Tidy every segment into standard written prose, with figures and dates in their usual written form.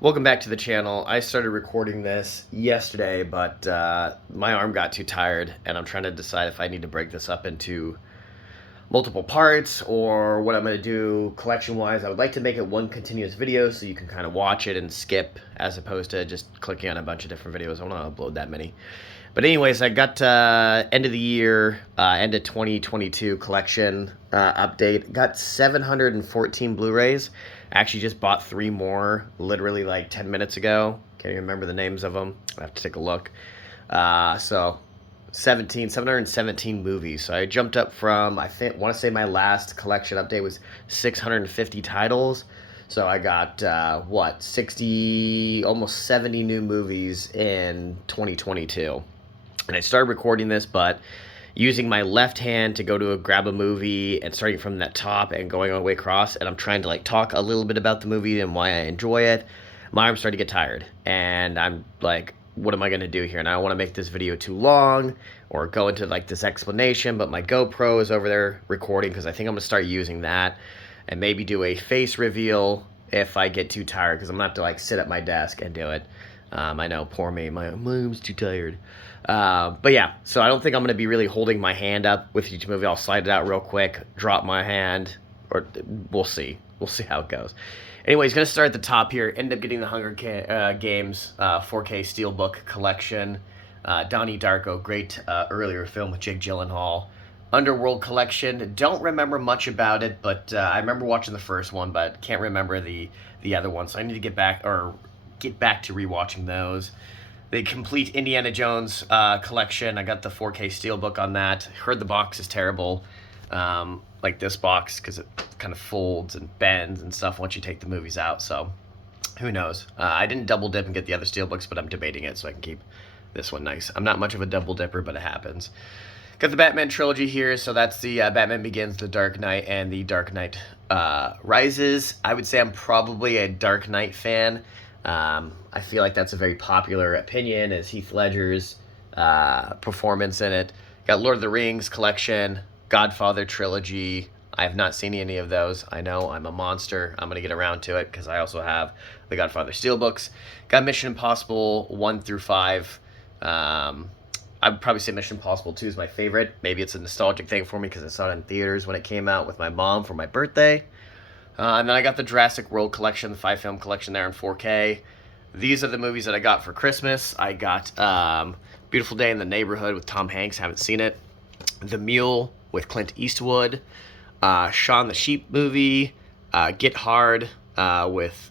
Welcome back to the channel. I started recording this yesterday, but my arm got too tired, and I'm trying to decide if I need to break this up into multiple parts or what I'm going to do collection-wise. I would like to make it one continuous video so you can kind of watch it and skip as opposed to just clicking on a bunch of different videos. I don't want to upload that many. But anyways, I got end of the year, end of 2022 collection update. Got 714 Blu-rays. Actually just bought 3 more literally like 10 minutes ago. Can't even remember the names of them. I have to take a look. So 717 movies. So I jumped up from, I want to say my last collection update was 650 titles. So I got, 60, almost 70 new movies in 2022. And I started recording this, but using my left hand to go to grab a movie and starting from that top and going all the way across, and I'm trying to like talk a little bit about the movie and why I enjoy it. My arms started to get tired, and I'm like, what am I going to do here? And I don't want to make this video too long or go into like this explanation, but my GoPro is over there recording because I think I'm going to start using that and maybe do a face reveal if I get too tired, because I'm going to have to like sit at my desk and do it. I know, poor me, my arm's too tired. But yeah, so I don't think I'm going to be really holding my hand up with each movie. I'll slide it out real quick, drop my hand, or we'll see. We'll see how it goes. Anyways, going to start at the top here. End up getting the Hunger Games 4K Steelbook Collection. Donnie Darko, great earlier film with Jake Gyllenhaal. Underworld Collection, don't remember much about it, but I remember watching the first one, but can't remember the other one, so I need to get back to rewatching those. The complete Indiana Jones collection, I got the 4K Steelbook on that. Heard the box is terrible, like this box, because it kind of folds and bends and stuff once you take the movies out, so who knows. I didn't double dip and get the other Steelbooks, but I'm debating it so I can keep this one nice. I'm not much of a double dipper, but it happens. Got the Batman trilogy here, so that's the Batman Begins, The Dark Knight, and The Dark Knight Rises. I would say I'm probably a Dark Knight fan. I feel like that's a very popular opinion, as Heath Ledger's performance in it. Got Lord of the Rings collection, Godfather trilogy. I have not seen any of those. I know I'm a monster. I'm going to get around to it because I also have the Godfather Steelbooks. Got Mission Impossible 1 through 5. I would probably say Mission Impossible 2 is my favorite. Maybe it's a nostalgic thing for me because I saw it in theaters when it came out with my mom for my birthday. And then I got the Jurassic World collection, the 5-film collection there in 4K. These are the movies that I got for Christmas. I got Beautiful Day in the Neighborhood with Tom Hanks. Haven't seen it. The Mule with Clint Eastwood. Shaun the Sheep movie. Get Hard with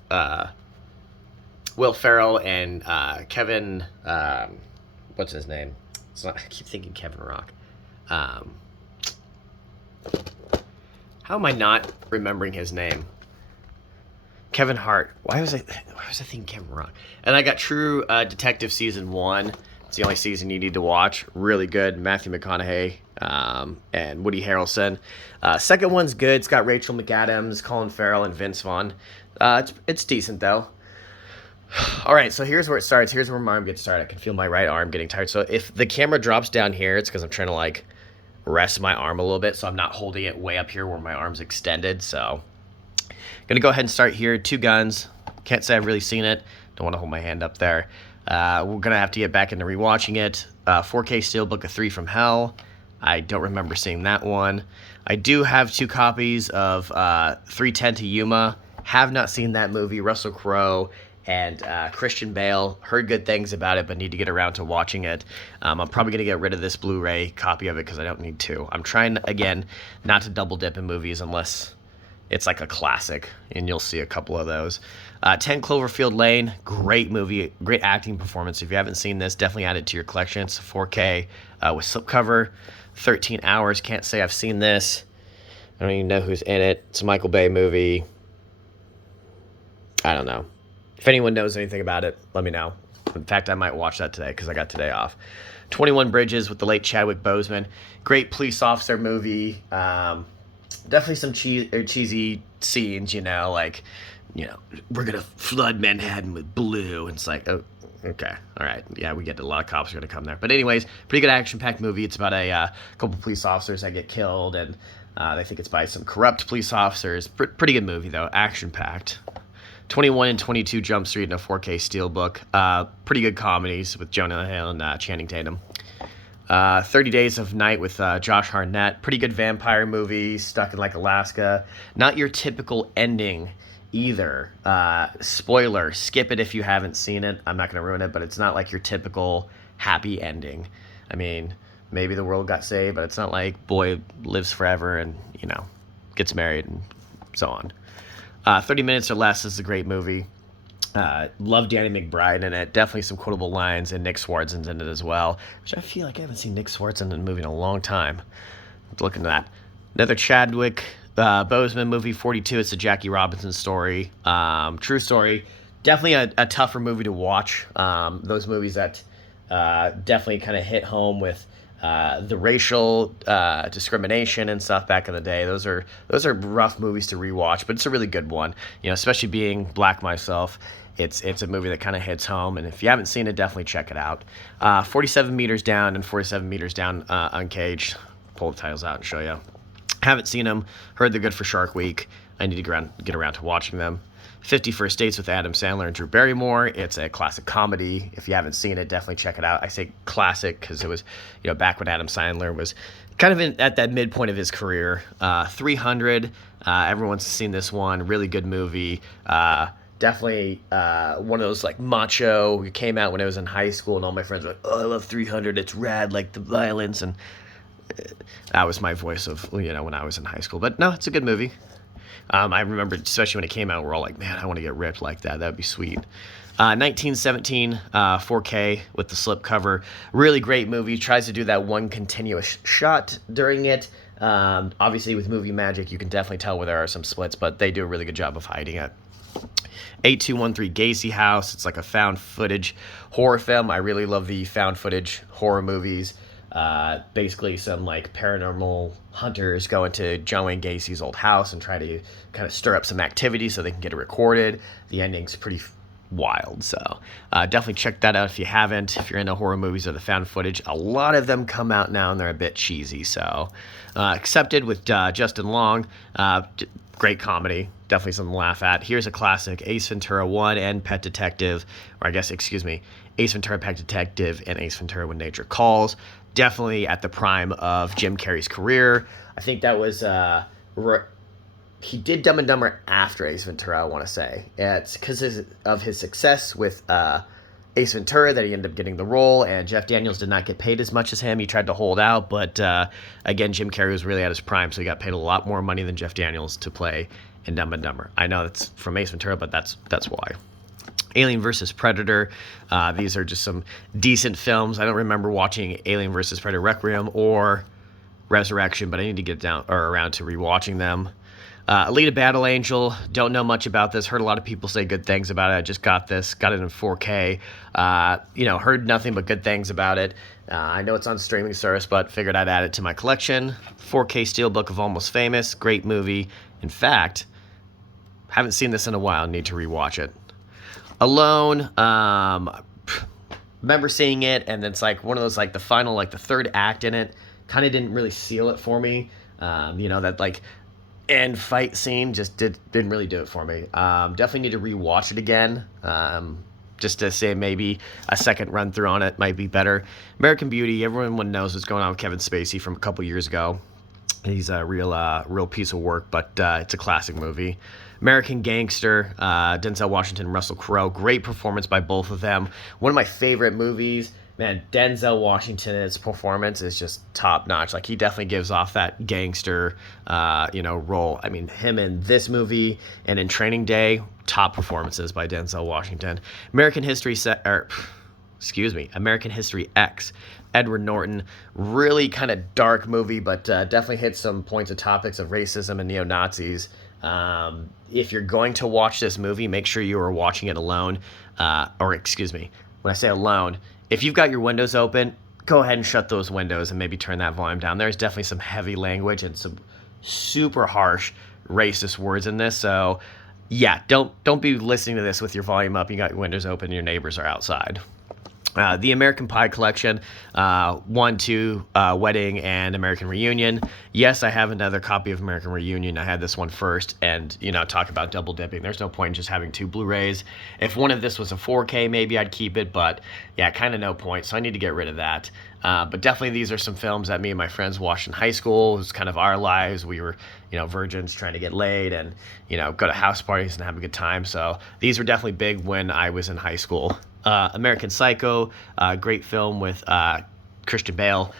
Will Ferrell and Kevin... what's his name? I keep thinking Kevin Rock. How am I not remembering his name? Kevin Hart. Why was I thinking Kevin Rock? And I got True Detective Season 1. It's the only season you need to watch. Really good. Matthew McConaughey and Woody Harrelson. Second one's good. It's got Rachel McAdams, Colin Farrell, and Vince Vaughn. It's decent, though. All right, so here's where it starts. Here's where my arm gets started. I can feel my right arm getting tired. So if the camera drops down here, it's because I'm trying to, like, rest my arm a little bit, so I'm not holding it way up here where my arm's extended. So I'm gonna go ahead and start here. Two Guns. Can't say I've really seen it. Don't want to hold my hand up there. We're gonna have to get back into rewatching it. 4K Steelbook of 3 from Hell. I don't remember seeing that one. I do have 2 copies of 310 to Yuma. Have not seen that movie. Russell Crowe and Christian Bale. Heard good things about it, but need to get around to watching it. I'm probably going to get rid of this Blu-ray copy of it because I don't need to. I'm trying, again, not to double dip in movies unless it's like a classic, and you'll see a couple of those. 10 Cloverfield Lane, great movie, great acting performance. If you haven't seen this, definitely add it to your collection. It's 4K with slipcover. 13 Hours, can't say I've seen this. I don't even know who's in it. It's a Michael Bay movie. I don't know. If anyone knows anything about it, let me know. In fact, I might watch that today because I got today off. 21 Bridges with the late Chadwick Boseman. Great police officer movie. Definitely some cheesy scenes, like, we're going to flood Manhattan with blue. And it's like, oh, okay, all right. Yeah, we get it. A lot of cops are going to come there. But anyways, pretty good action-packed movie. It's about a couple police officers that get killed, and they think it's by some corrupt police officers. Pretty good movie, though. Action-packed. 21 and 22 Jump Street in a 4K Steelbook. Pretty good comedies with Jonah Hill and Channing Tatum. 30 Days of Night with Josh Hartnett. Pretty good vampire movie, stuck in like Alaska. Not your typical ending either. Spoiler, skip it if you haven't seen it. I'm not going to ruin it, but it's not like your typical happy ending. I mean, maybe the world got saved, but it's not like boy lives forever and, gets married and so on. 30 Minutes or Less is a great movie. Love Danny McBride in it. Definitely some quotable lines, and Nick Swartzen's in it as well, which I feel like I haven't seen Nick Swartzen in a movie in a long time. Looking at that. Another Chadwick Boseman movie, 42. It's a Jackie Robinson story. True story. Definitely a tougher movie to watch. Those movies that definitely kind of hit home with the racial discrimination and stuff back in the day. Those are rough movies to rewatch, but it's a really good one. Especially being black myself, it's a movie that kind of hits home. And if you haven't seen it, definitely check it out. 47 Meters Down and 47 Meters Down Uncaged. Pull the titles out and show you. Haven't seen them. Heard they're good for Shark Week. I need to get around to watching them. 50 First Dates with Adam Sandler and Drew Barrymore. It's a classic comedy. If you haven't seen it, definitely check it out. I say classic because it was, back when Adam Sandler was kind of at that midpoint of his career. 300. Everyone's seen this one. Really good movie. Definitely one of those like macho. It came out when I was in high school, and all my friends were like, "Oh, I love 300. It's rad, like the violence." And that was my voice of when I was in high school. But no, it's a good movie. I remember, especially when it came out, we're all like, man, I want to get ripped like that. That would be sweet. 1917, 4K with the slipcover. Really great movie. Tries to do that one continuous shot during it. Obviously, with movie magic, you can definitely tell where there are some splits, but they do a really good job of hiding it. 8213 Gacy House. It's like a found footage horror film. I really love the found footage horror movies. Basically some like paranormal hunters go into John Wayne Gacy's old house and try to kind of stir up some activity so they can get it recorded. The ending's pretty wild, so definitely check that out if you haven't. If you're into horror movies or the found footage, a lot of them come out now and they're a bit cheesy, so Accepted with Justin Long. Great comedy, definitely something to laugh at. Here's a classic, Ace Ventura 1 and Pet Detective, or I guess, Ace Ventura, Pet Detective, and Ace Ventura When Nature Calls. Definitely at the prime of Jim Carrey's career. I think that was, he did Dumb and Dumber after Ace Ventura, I want to say. It's because of his success with Ace Ventura that he ended up getting the role, and Jeff Daniels did not get paid as much as him. He tried to hold out, but again, Jim Carrey was really at his prime, so he got paid a lot more money than Jeff Daniels to play in Dumb and Dumber. I know that's from Ace Ventura, but that's why. Alien vs. Predator. These are just some decent films. I don't remember watching Alien vs. Predator Requiem or Resurrection, but I need to get around to rewatching them. Alita Battle Angel. Don't know much about this. Heard a lot of people say good things about it. I just got this. Got it in 4K. Heard nothing but good things about it. I know it's on streaming service, but figured I'd add it to my collection. 4K Steelbook of Almost Famous. Great movie. In fact, haven't seen this in a while. Need to rewatch it. Alone, remember seeing it, and it's like one of those, like the final, like the third act in it, kind of didn't really seal it for me. That like end fight scene just didn't really do it for me. Definitely need to rewatch it again, just to say maybe a second run through on it might be better. American Beauty, everyone knows what's going on with Kevin Spacey from a couple years ago. He's a real piece of work, but it's a classic movie. American Gangster, Denzel Washington, Russell Crowe. Great performance by both of them. One of my favorite movies. Man, Denzel Washington's performance is just top notch. Like, he definitely gives off that gangster, role. I mean, him in this movie and in Training Day, top performances by Denzel Washington. American History X. Edward Norton, really kind of dark movie, but definitely hits some points of topics of racism and neo-Nazis. If you're going to watch this movie, make sure you are watching it alone. When I say alone, if you've got your windows open, go ahead and shut those windows and maybe turn that volume down. There's definitely some heavy language and some super harsh racist words in this. So yeah, don't be listening to this with your volume up. You got your windows open and your neighbors are outside. The American Pie Collection, 1, 2, Wedding, and American Reunion. Yes, I have another copy of American Reunion. I had this one first, and, talk about double dipping. There's no point in just having 2 Blu-rays. If one of this was a 4K, maybe I'd keep it, but yeah, kind of no point, so I need to get rid of that. But definitely these are some films that me and my friends watched in high school. It was kind of our lives. We were, virgins trying to get laid and, go to house parties and have a good time. So these were definitely big when I was in high school. American Psycho, great film with Christian Bale.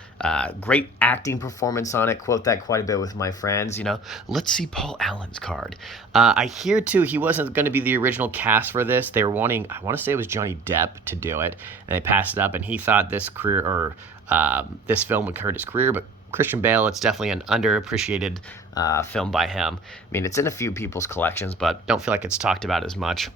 Great acting performance on it. Quote that quite a bit with my friends. Let's see Paul Allen's card. I hear too he wasn't going to be the original cast for this. They were wanting, I want to say it was Johnny Depp to do it, and they passed it up. And he thought this this film would hurt his career, but Christian Bale, it's definitely an underappreciated film by him. I mean, it's in a few people's collections, but don't feel like it's talked about as much.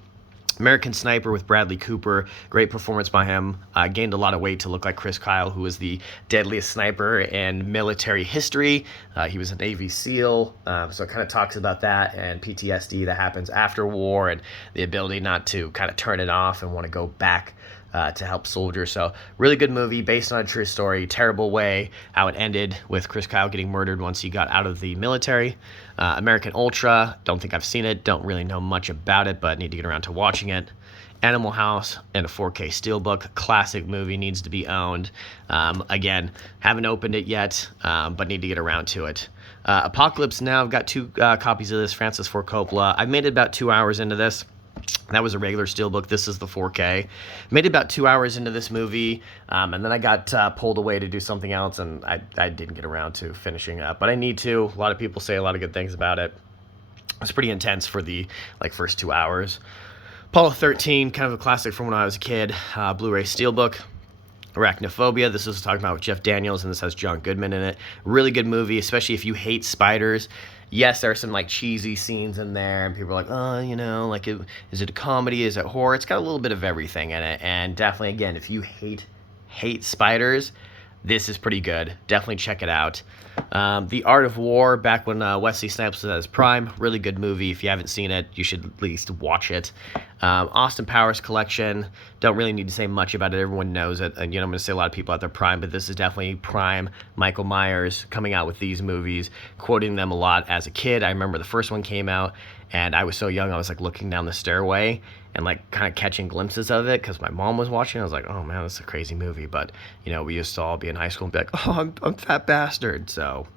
American Sniper with Bradley Cooper, great performance by him. Gained a lot of weight to look like Chris Kyle, who was the deadliest sniper in military history. He was a Navy SEAL, so it kind of talks about that and PTSD that happens after war and the ability not to kind of turn it off and want to go back to help soldiers. So really good movie based on a true story. Terrible way how it ended with Chris Kyle getting murdered once he got out of the military. American Ultra, don't think I've seen it, don't really know much about it, but need to get around to watching it. Animal House and a 4K Steelbook, classic movie, needs to be owned. Again, haven't opened it yet, but need to get around to it. Apocalypse Now, I've got 2 copies of this, Francis Ford Coppola. I've made it about 2 hours into this. That was a regular Steelbook. This is the 4K. Made it about 2 hours into this movie, and then I got pulled away to do something else, and I didn't get around to finishing up. But I need to. A lot of people say a lot of good things about it. It's pretty intense for the first 2 hours. Apollo 13, kind of a classic from when I was a kid. Blu Ray Steelbook. Arachnophobia, this is talking about with Jeff Daniels, and this has John Goodman in it. Really good movie, especially if you hate spiders. Yes, there are some cheesy scenes in there, and people are like, oh, is it a comedy? Is it horror? It's got a little bit of everything in it, and definitely, again, if you hate spiders, this is pretty good. Definitely check it out. The Art of War, back when Wesley Snipes was at his prime, really good movie. If you haven't seen it, you should at least watch it. Austin Powers Collection, don't really need to say much about it. Everyone knows it. And, I'm going to say a lot of people at their prime, but this is definitely prime Michael Myers coming out with these movies, quoting them a lot as a kid. I remember the first one came out, and I was so young, I was looking down the stairway and kind of catching glimpses of it because my mom was watching. I was like, oh man, this is a crazy movie. But we used to all be in high school and be like, oh, I'm fat bastard. So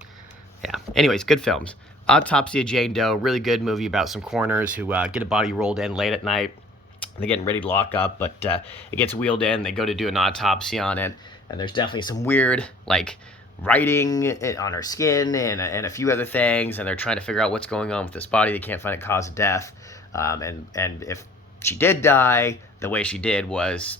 yeah, anyways, good films. Autopsy of Jane Doe, really good movie about some coroners who get a body rolled in late at night. They're getting ready to lock up, but it gets wheeled in. They go to do an autopsy on it, and there's definitely some weird writing on her skin and a few other things, and they're trying to figure out what's going on with this body. They can't find a cause of death, and if she did die, the way she did was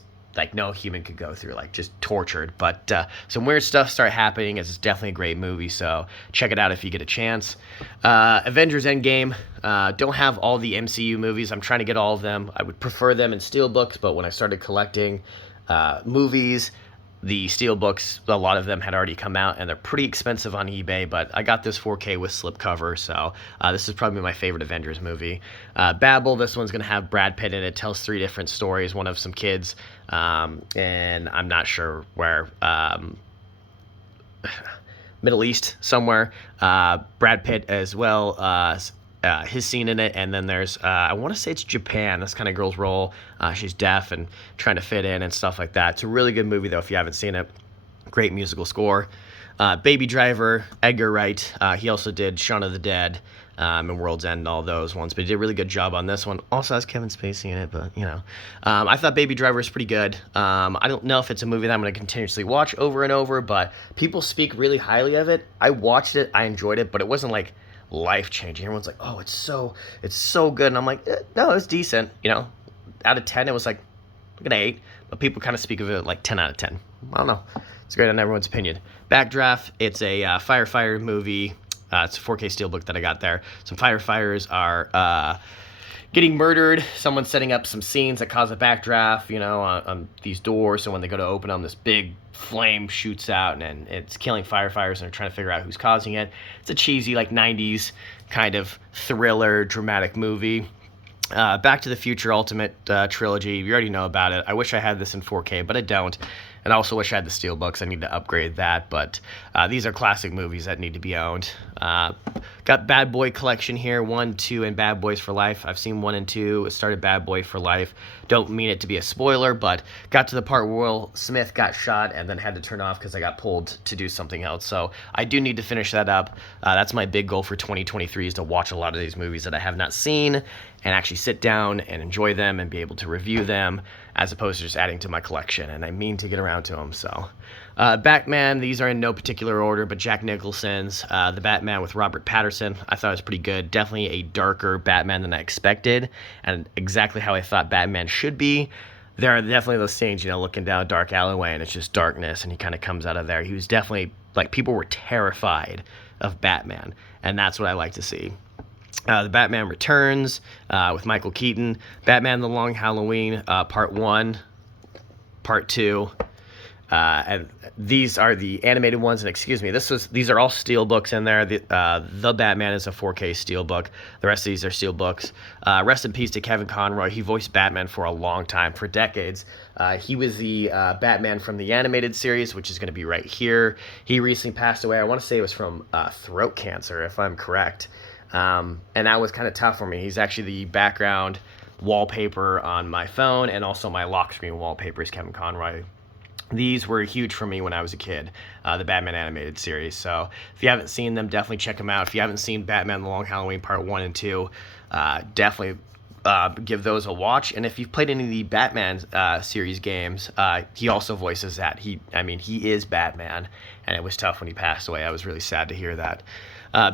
no human could go through, just tortured. But some weird stuff started happening. It's definitely a great movie, so check it out if you get a chance. Avengers Endgame, don't have all the MCU movies. I'm trying to get all of them. I would prefer them in steelbooks, but when I started collecting movies, the steelbooks, a lot of them had already come out, and they're pretty expensive on eBay, but I got this 4K with slipcover, so this is probably my favorite Avengers movie. Babel, this one's going to have Brad Pitt in it. It tells 3 different stories, one of some kids, and I'm not sure where, Middle East somewhere. Brad Pitt as well, his scene in it, and then there's I want to say it's Japan, this kind of girl's role. She's deaf and trying to fit in and stuff like that. It's a really good movie though if you haven't seen it. Great musical score. Baby Driver, Edgar Wright, he also did Shaun of the Dead and World's End and all those ones, but he did a really good job on this one. Also has Kevin Spacey in it, but I thought Baby Driver is pretty good. I don't know if it's a movie that I'm going to continuously watch over and over, but people speak really highly of it. I watched it, I enjoyed it, but it wasn't life-changing. Everyone's like, oh, it's so good, and I'm like, no, it's decent. Out of 10, it was an 8, but people kind of speak of it 10 out of 10. I don't know. It's great on everyone's opinion. Backdraft, it's a firefighter movie. It's a 4K steelbook that I got there. Some firefighters are getting murdered. Someone's setting up some scenes that cause a backdraft, on these doors. So when they go to open them, this big flame shoots out, and it's killing firefighters, and they're trying to figure out who's causing it. It's a cheesy, 90s kind of thriller, dramatic movie. Back to the Future Ultimate Trilogy. You already know about it. I wish I had this in 4K, but I don't. And I also wish I had the Steelbooks. I need to upgrade that. But these are classic movies that need to be owned. Got Bad Boy Collection here, 1, 2, and Bad Boys for Life. I've seen 1 and 2. It started Bad Boy for Life. Don't mean it to be a spoiler, but got to the part where Will Smith got shot and then had to turn off because I got pulled to do something else. So I do need to finish that up. That's my big goal for 2023 is to watch a lot of these movies that I have not seen and actually sit down and enjoy them and be able to review them as opposed to just adding to my collection. And I mean to get around to them. So Batman, these are in no particular order, but Jack Nicholson's The Batman with Robert Pattinson, I thought it was pretty good. Definitely a darker Batman than I expected, and exactly how I thought Batman should be. There are definitely those scenes, looking down a dark alleyway, and it's just darkness, and he kind of comes out of there. He was definitely, people were terrified of Batman, and that's what I like to see. The Batman Returns with Michael Keaton, Batman The Long Halloween, Part 1, Part 2, and these are the animated ones. And excuse me, these are all steel books in there. The Batman is a 4K steel book. The rest of these are steel books. Rest in peace to Kevin Conroy. He voiced Batman for a long time, for decades. He was the Batman from the animated series, which is going to be right here. He recently passed away. I want to say it was from throat cancer, if I'm correct. And that was kind of tough for me. He's actually the background wallpaper on my phone, and also my lock screen wallpaper is Kevin Conroy. These were huge for me when I was a kid, the Batman animated series. So if you haven't seen them, definitely check them out. If you haven't seen Batman The Long Halloween Part 1 and 2, definitely give those a watch. And if you've played any of the Batman series games, he also voices that. He is Batman, and it was tough when he passed away. I was really sad to hear that.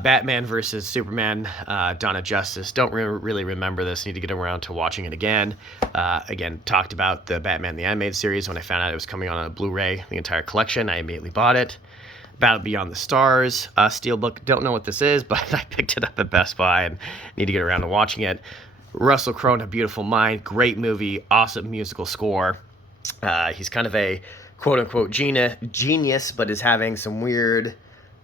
Batman versus Superman, Dawn of Justice. Don't really remember this. Need to get around to watching it again. Again, talked about the Batman the Animated Series. When I found out it was coming on a Blu Ray, the entire collection, I immediately bought it. Battle Beyond the Stars, Steelbook. Don't know what this is, but I picked it up at Best Buy and need to get around to watching it. Russell Crowe in A Beautiful Mind. Great movie. Awesome musical score. He's kind of a quote-unquote genius, but is having some weird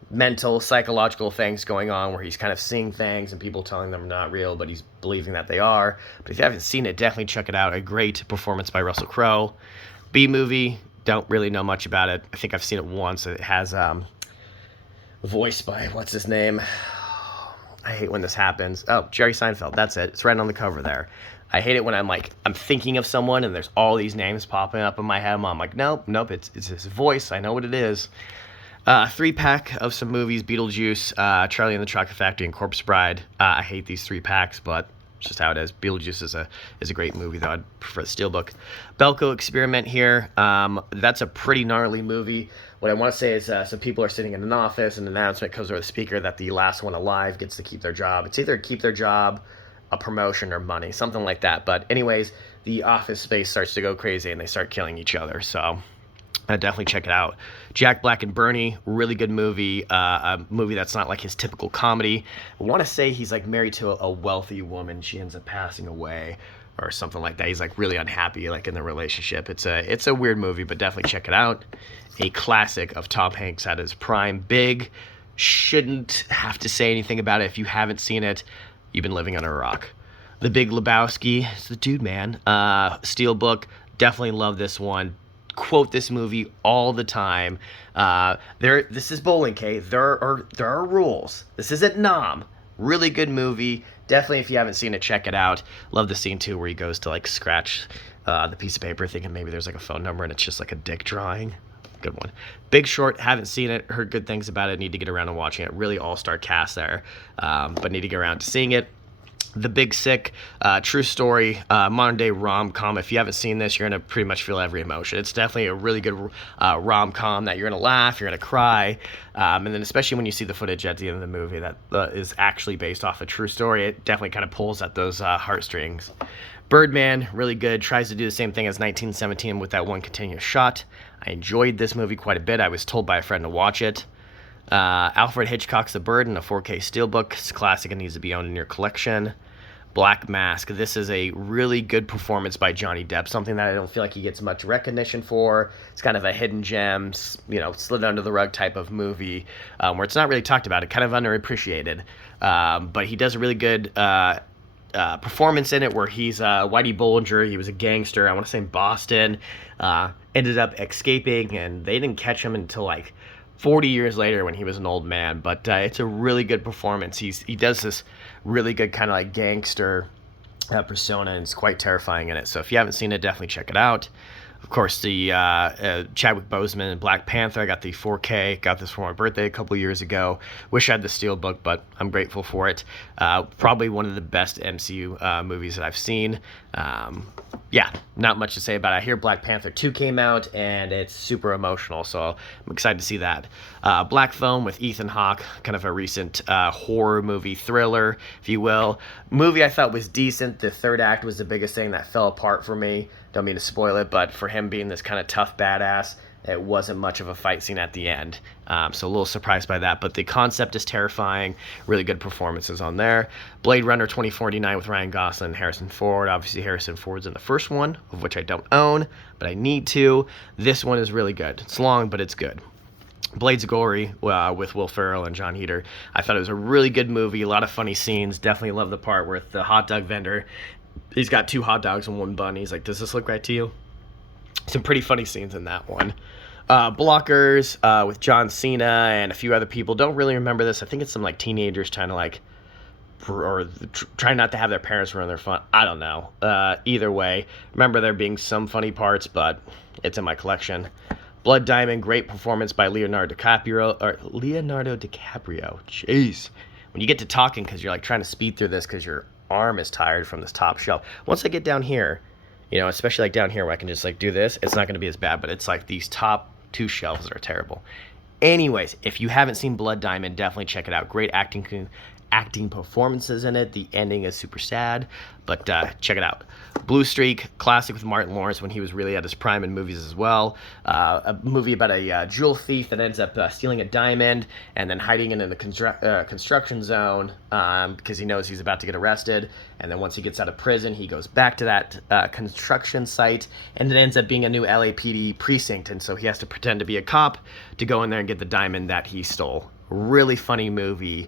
mental, psychological things going on where he's kind of seeing things and people telling them not real, but he's believing that they are. But if you haven't seen it, definitely check it out. A great performance by Russell Crowe. B-movie, don't really know much about it. I think I've seen it once. It has voiced by, what's his name? I hate when this happens. Oh, Jerry Seinfeld, that's it. It's right on the cover there. I hate it when I'm thinking of someone and there's all these names popping up in my head. I'm like, nope, it's his voice. I know what it is. 3-pack of some movies: Beetlejuice, Charlie and the Chocolate Factory, and Corpse Bride. I hate these 3-packs, but it's just how it is. Beetlejuice is a great movie, though. I'd prefer the Steelbook. Belko Experiment here. That's a pretty gnarly movie. What I want to say is some people are sitting in an office, and an announcement comes over the speaker that the last one alive gets to keep their job. It's either keep their job, a promotion, or money, something like that. But anyways, the office space starts to go crazy, and they start killing each other. So definitely check it out. Jack Black and Bernie, really good movie. A movie that's not like his typical comedy. I want to say he's married to a wealthy woman. She ends up passing away or something like that. He's really unhappy in the relationship. It's a weird movie, but definitely check it out. A classic of Tom Hanks at his prime. Big. Shouldn't have to say anything about it. If you haven't seen it, you've been living under a rock. The Big Lebowski. It's the dude, man. Steelbook. Definitely love this one. Quote this movie all the time. This is bowling, K. There are rules. This isn't Nom. Really good movie. Definitely, if you haven't seen it, check it out. Love the scene too where he goes to scratch the piece of paper, thinking maybe there's a phone number and it's just a dick drawing. Good one. Big Short. Haven't seen it. Heard good things about it. Need to get around to watching it. Really all-star cast there, but need to get around to seeing it. The Big Sick, true story, modern-day rom-com. If you haven't seen this, you're going to pretty much feel every emotion. It's definitely a really good rom-com that you're going to laugh, you're going to cry, and then especially when you see the footage at the end of the movie that is actually based off a true story, it definitely kind of pulls at those heartstrings. Birdman, really good. Tries to do the same thing as 1917 with that one continuous shot. I enjoyed this movie quite a bit. I was told by a friend to watch it. Alfred Hitchcock's The Bird in a 4K Steelbook. It's classic and needs to be owned in your collection. Black Mask. This is a really good performance by Johnny Depp, something that I don't feel like he gets much recognition for. It's kind of a hidden gem, slid under the rug type of movie, where it's not really talked about. It kind of underappreciated, but he does a really good performance in it where he's Whitey Bulger. He was a gangster, I want to say in Boston. Ended up escaping, and they didn't catch him until like 40 years later when he was an old man. But it's a really good performance. He does this really good kind of like gangster persona, and it's quite terrifying in it. So if you haven't seen it, definitely check it out. Of course, the Chadwick Boseman and Black Panther. I got the 4K. Got this for my birthday a couple years ago. Wish I had the Steelbook, but I'm grateful for it. Probably one of the best MCU movies that I've seen. Yeah, not much to say about it. I hear Black Panther 2 came out, and it's super emotional, so I'm excited to see that. Black Phone with Ethan Hawke, kind of a recent horror movie thriller, if you will. Movie I thought was decent. The third act was the biggest thing that fell apart for me. Don't mean to spoil it, but for him being this kind of tough badass, it wasn't much of a fight scene at the end. So a little surprised by that, but the concept is terrifying. Really good performances on there. Blade Runner 2049 with Ryan Gosling and Harrison Ford. Obviously Harrison Ford's in the first one, of which I don't own, but I need to. This one is really good. It's long, but it's good. Blades of Glory with Will Ferrell and John Heder. I thought it was a really good movie. A lot of funny scenes. Definitely love the part where the hot dog vendor, he's got 2 hot dogs and 1 bun. He's like, does this look right to you? Some pretty funny scenes in that one. Blockers with John Cena and a few other people. Don't really remember this. I think it's some like teenagers trying to like, or trying not to have their parents ruin their fun. I don't know. Either way, remember there being some funny parts, but it's in my collection. Blood Diamond, great performance by Leonardo DiCaprio. Jeez. When you get to talking, because you're like trying to speed through this because your arm is tired from this top shelf. Once I get down here, you know, especially like down here where I can just like do this, it's not going to be as bad, but it's like these top 2 shelves that are terrible. Anyways, if you haven't seen Blood Diamond, definitely check it out. Great acting performances in it. The ending is super sad, but check it out. Blue Streak, classic with Martin Lawrence when he was really at his prime in movies as well. A movie about a jewel thief that ends up stealing a diamond and then hiding it in the construction zone because he knows he's about to get arrested. And then once he gets out of prison, he goes back to that construction site, and it ends up being a new LAPD precinct. And so he has to pretend to be a cop to go in there and get the diamond that he stole. Really funny movie.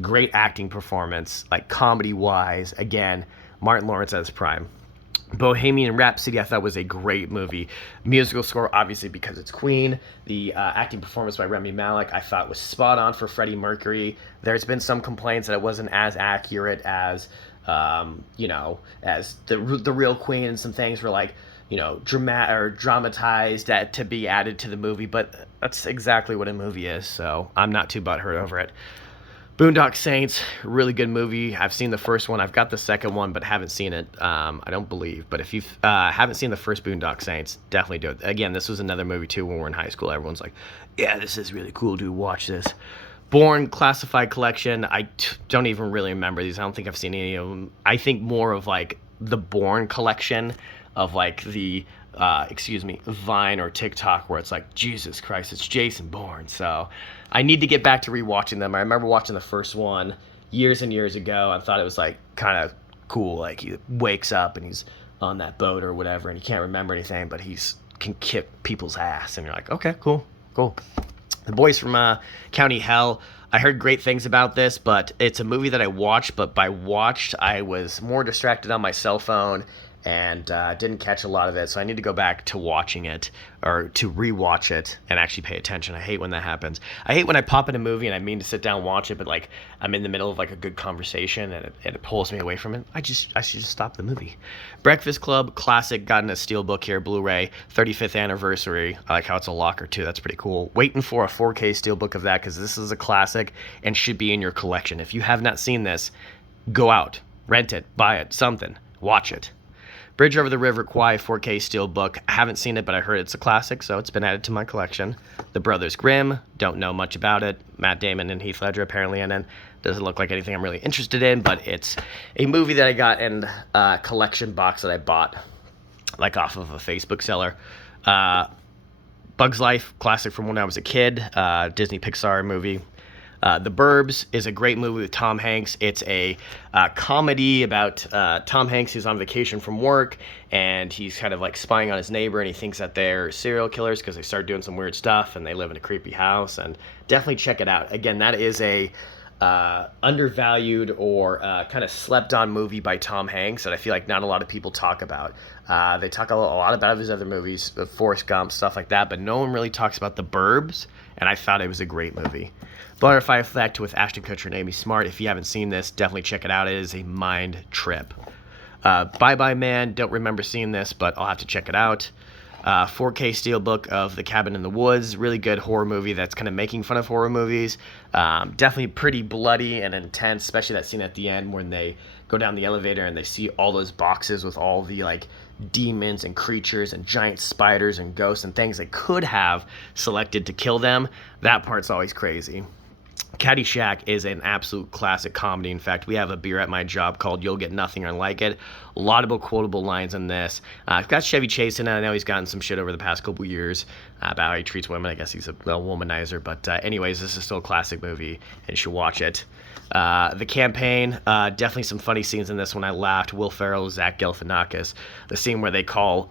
Great acting performance, like comedy-wise. Again, Martin Lawrence at his prime. Bohemian Rhapsody I thought was a great movie. Musical score, obviously, because it's Queen. The acting performance by Rami Malek I thought was spot on for Freddie Mercury. There's been some complaints that it wasn't as accurate as, you know, as the real Queen, and some things were like, you know, dramatized to be added to the movie, but that's exactly what a movie is, so I'm not too butthurt over it. Boondock Saints, really good movie. I've seen the first one. I've got the second one, but haven't seen it, I don't believe. But if you haven't seen the first Boondock Saints, definitely do it. Again, this was another movie, too, when we were in high school. Everyone's like, yeah, this is really cool, dude. Watch this. Bourne Classified Collection. I don't even really remember these. I don't think I've seen any of them. I think more of, like, the Bourne collection of, like, the Vine or TikTok, where it's like, Jesus Christ, it's Jason Bourne. So I need to get back to rewatching them. I remember watching the first one years and years ago. I thought it was like kind of cool. Like he wakes up and he's on that boat or whatever, and he can't remember anything, but can kick people's ass, and you're like, okay, cool. The Boys from County Hell. I heard great things about this, but it's a movie that I watched, but by watched, I was more distracted on my cell phone and didn't catch a lot of it, so I need to go back to watching it, or to rewatch it and actually pay attention. I hate when that happens. I hate when I pop in a movie and I mean to sit down and watch it, but like I'm in the middle of like a good conversation and it pulls me away from it. I should just stop the movie. Breakfast Club, classic, got in a Steelbook here, Blu-ray, 35th anniversary. I like how it's a locker too, that's pretty cool. Waiting for a 4K Steelbook of that because this is a classic and should be in your collection. If you have not seen this, go out, rent it, buy it, something, watch it. Bridge Over the River Kwai 4K Steelbook. I haven't seen it, but I heard it's a classic, so it's been added to my collection. The Brothers Grimm. Don't know much about it. Matt Damon and Heath Ledger apparently in it. Doesn't look like anything I'm really interested in, but it's a movie that I got in a collection box that I bought, like off of a Facebook seller. Bug's Life, classic from when I was a kid. Disney Pixar movie. The Burbs is a great movie with Tom Hanks. It's a comedy about Tom Hanks who's on vacation from work, and he's kind of like spying on his neighbor, and he thinks that they're serial killers because they start doing some weird stuff, and they live in a creepy house. And definitely check it out. Again, that is a undervalued or kind of slept on movie by Tom Hanks that I feel like not a lot of people talk about. They talk a lot about his other movies, Forrest Gump, stuff like that, but no one really talks about The Burbs, and I thought it was a great movie. Butterfly Effect with Ashton Kutcher and Amy Smart. If you haven't seen this, definitely check it out. It is a mind trip. Bye Bye Man, don't remember seeing this, but I'll have to check it out. 4K Steelbook of The Cabin in the Woods, really good horror movie that's kind of making fun of horror movies. Definitely pretty bloody and intense, especially that scene at the end when they go down the elevator and they see all those boxes with all the like demons and creatures and giant spiders and ghosts and things they could have selected to kill them. That part's always crazy. Caddyshack is an absolute classic comedy. In fact, we have a beer at my job called You'll Get Nothing Unlike It. Laudable, quotable lines in this. It's got Chevy Chase in it. I know he's gotten some shit over the past couple years about how he treats women. I guess he's a womanizer. But anyways, this is still a classic movie, and you should watch it. The Campaign, definitely some funny scenes in this one. I laughed. Will Ferrell, Zach Galifianakis. The scene where they call,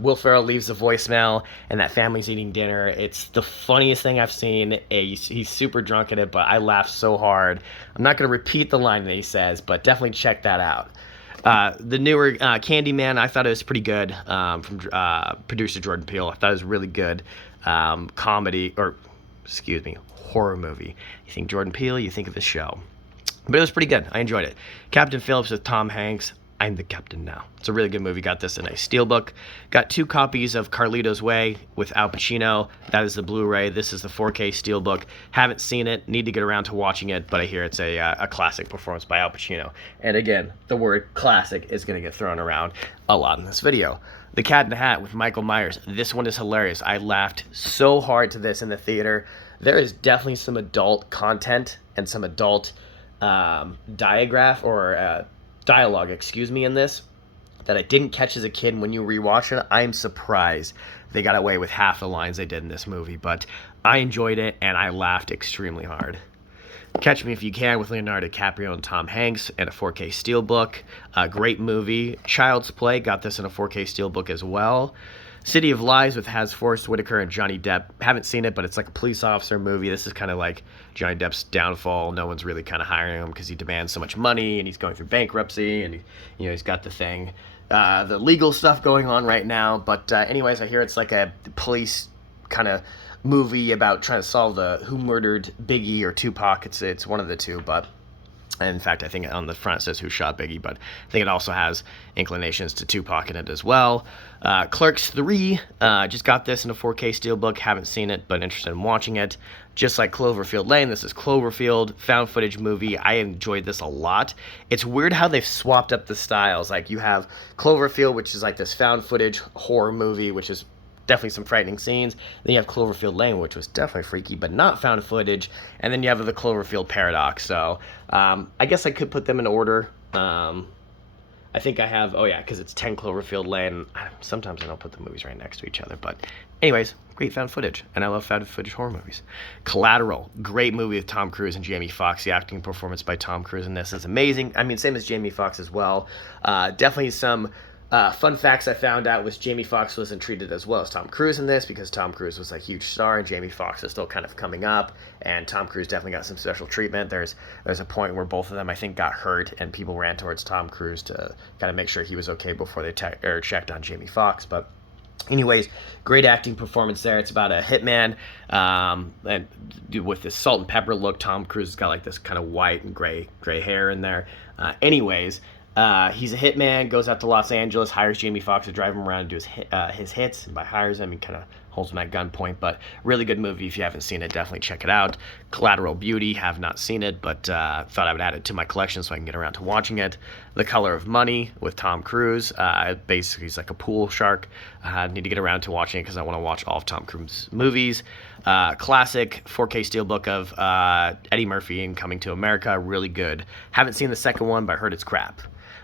Will Ferrell leaves a voicemail, and that family's eating dinner. It's the funniest thing I've seen. He's super drunk in it, but I laughed so hard. I'm not going to repeat the line that he says, but definitely check that out. The newer Candyman, I thought it was pretty good, from producer Jordan Peele. I thought it was really good horror movie. You think Jordan Peele, you think of his show. But it was pretty good. I enjoyed it. Captain Phillips with Tom Hanks. I'm the Captain Now. It's a really good movie. Got this in a steelbook. Got 2 copies of Carlito's Way with Al Pacino. That is the Blu-ray. This is the 4K steelbook. Haven't seen it. Need to get around to watching it, but I hear it's a classic performance by Al Pacino. And again, the word classic is going to get thrown around a lot in this video. The Cat in the Hat with Michael Myers. This one is hilarious. I laughed so hard to this in the theater. There is definitely some adult content and some adult dialogue, in this that I didn't catch as a kid. When you rewatch it, I'm surprised they got away with half the lines they did in this movie, but I enjoyed it and I laughed extremely hard. Catch Me If You Can with Leonardo DiCaprio and Tom Hanks and a 4K steelbook. A great movie. Child's Play, got this in a 4K steelbook as well. City of Lies with Forrest Whitaker and Johnny Depp. Haven't seen it, but it's like a police officer movie. This is kind of like Johnny Depp's downfall. No one's really kind of hiring him because he demands so much money and he's going through bankruptcy and he's got the thing, the legal stuff going on right now. But anyways, I hear it's like a police kind of movie about trying to solve who murdered Biggie or Tupac. It's one of the two, but in fact, I think on the front it says who shot Biggie, but I think it also has inclinations to Tupac in it as well. Clerks 3, just got this in a 4K steelbook. Haven't seen it, but interested in watching it. Just like Cloverfield Lane, this is Cloverfield, found footage movie. I enjoyed this a lot. It's weird how they've swapped up the styles. Like you have Cloverfield, which is like this found footage horror movie, which is definitely some frightening scenes. Then you have Cloverfield Lane, which was definitely freaky, but not found footage. And then you have the Cloverfield Paradox. So I guess I could put them in order. I think I have, because it's 10 Cloverfield Lane. Sometimes I don't put the movies right next to each other. But anyways, great found footage. And I love found footage horror movies. Collateral, great movie with Tom Cruise and Jamie Foxx. The acting performance by Tom Cruise in this is amazing. I mean, same as Jamie Foxx as well. Definitely some fun facts I found out was Jamie Foxx wasn't treated as well as Tom Cruise in this because Tom Cruise was a huge star and Jamie Foxx is still kind of coming up, and Tom Cruise definitely got some special treatment. There's a point where both of them, I think, got hurt and people ran towards Tom Cruise to kind of make sure he was okay before they checked on Jamie Foxx. But anyways, great acting performance there. It's about a hitman, and with this salt and pepper look. Tom Cruise has got like this kind of white and gray hair in there. He's a hitman, goes out to Los Angeles, hires Jamie Foxx to drive him around and do his hits. And by hires him, he kind of holds him at gunpoint. But really good movie. If you haven't seen it, definitely check it out. Collateral Beauty, have not seen it, but thought I would add it to my collection so I can get around to watching it. The Color of Money with Tom Cruise. Basically, he's like a pool shark. I need to get around to watching it because I want to watch all of Tom Cruise's movies. Classic 4K steelbook of Eddie Murphy in Coming to America. Really good. Haven't seen the second one, but I heard it's crap.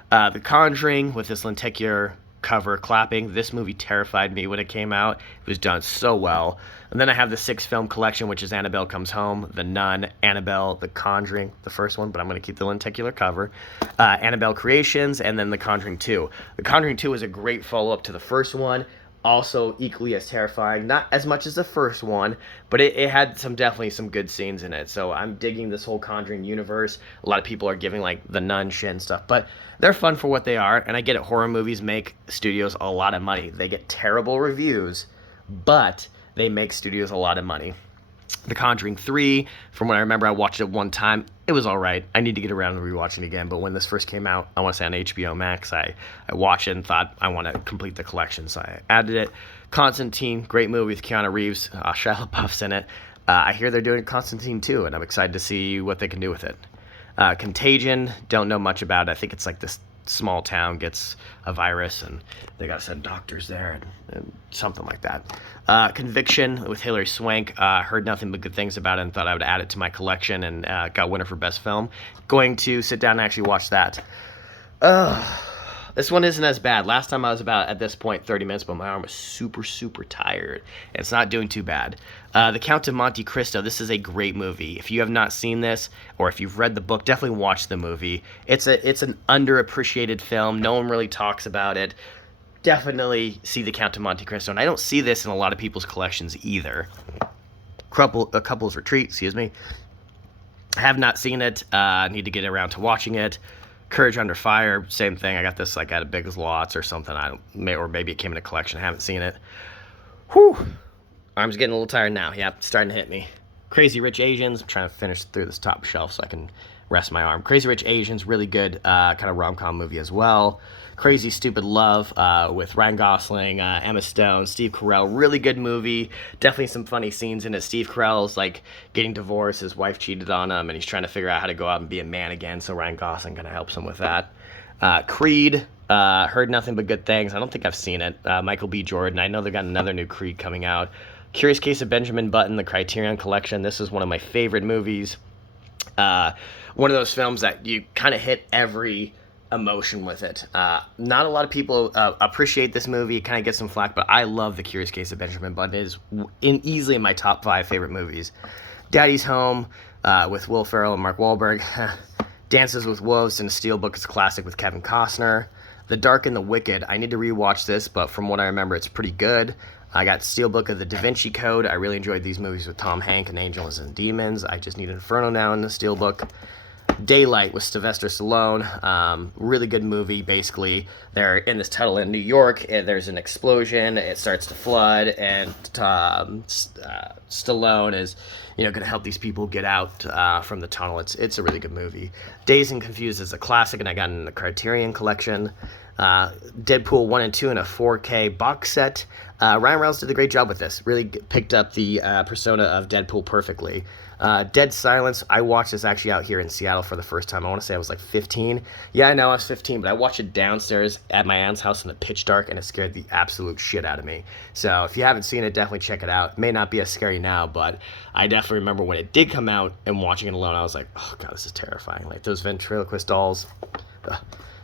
The Conjuring with this lenticular cover clapping. This movie terrified me when it came out. It was done so well. And then I have the 6-film collection, which is Annabelle Comes Home, The Nun, Annabelle, The Conjuring, the first one, but I'm going to keep the lenticular cover, Annabelle Creations, and then The Conjuring 2. The Conjuring 2 is a great follow-up to the first one. also equally as terrifying. Not as much as the first one, but it had definitely some good scenes in it. So I'm digging this whole Conjuring universe. A lot of people are giving like the Nun shit and stuff, but they're fun for what they are. And I get it, horror movies make studios a lot of money. They get terrible reviews, but they make studios a lot of money. The Conjuring 3, from what I remember, I watched it one time. It was all right. I need to get around to rewatching it again. But when this first came out, I want to say on HBO Max, I watched it and thought I want to complete the collection. So I added it. Constantine, great movie with Keanu Reeves. Shia LaBeouf's in it. I hear they're doing Constantine 2, and I'm excited to see what they can do with it. Contagion, don't know much about it. I think it's like this small town gets a virus and they got to send doctors there and something like that. Conviction with Hilary Swank, heard nothing but good things about it and thought I would add it to my collection, and got winner for best film. Going to sit down and actually watch that. This one isn't as bad. Last time I was about, at this point, 30 minutes, but my arm was super, super tired. It's not doing too bad. The Count of Monte Cristo, this is a great movie. If you have not seen this, or if you've read the book, definitely watch the movie. It's an underappreciated film. No one really talks about it. Definitely see The Count of Monte Cristo. And I don't see this in a lot of people's collections either. A Couple's Retreat, excuse me. Have not seen it. Need to get around to watching it. Courage Under Fire, same thing. I got this like at a Big Lots or something. Or maybe it came in a collection. I haven't seen it. Whew. Arm's getting a little tired now. Yep, starting to hit me. Crazy Rich Asians. I'm trying to finish through this top shelf so I can rest my arm. Crazy Rich Asians, really good kind of rom-com movie as well. Crazy Stupid Love with Ryan Gosling, Emma Stone, Steve Carell. Really good movie. Definitely some funny scenes in it. Steve Carell's like getting divorced. His wife cheated on him, and he's trying to figure out how to go out and be a man again. So Ryan Gosling kind of helps him with that. Creed. Heard nothing but good things. I don't think I've seen it. Michael B. Jordan. I know they got another new Creed coming out. Curious Case of Benjamin Button, the Criterion Collection. This is one of my favorite movies. One of those films that you kind of hit every emotion with it. Not a lot of people appreciate this movie. It kind of gets some flack, but I love The Curious Case of Benjamin Button. It is easily in my top 5 favorite movies. Daddy's Home with Will Ferrell and Mark Wahlberg. Dances with Wolves and Steelbook is a classic with Kevin Costner. The Dark and the Wicked. I need to rewatch this, but from what I remember, it's pretty good. I got Steelbook of the Da Vinci Code. I really enjoyed these movies with Tom Hanks and Angels and Demons. I just need Inferno now in the Steelbook. Daylight with Sylvester Stallone. Really good movie. Basically, they're in this tunnel in New York. There's an explosion. It starts to flood, and Stallone is, going to help these people get out from the tunnel. It's a really good movie. Dazed and Confused is a classic, and I got it in the Criterion Collection. Deadpool 1 and 2 in a 4K box set. Ryan Reynolds did a great job with this. Really picked up the persona of Deadpool perfectly. Dead Silence, I watched this actually out here in Seattle for the first time. I want to say I was like 15. Yeah, I know I was 15, but I watched it downstairs at my aunt's house in the pitch dark, and it scared the absolute shit out of me. So if you haven't seen it, definitely check it out. It may not be as scary now, but I definitely remember when it did come out and watching it alone, I was like, oh god, this is terrifying. Like those ventriloquist dolls. Ugh.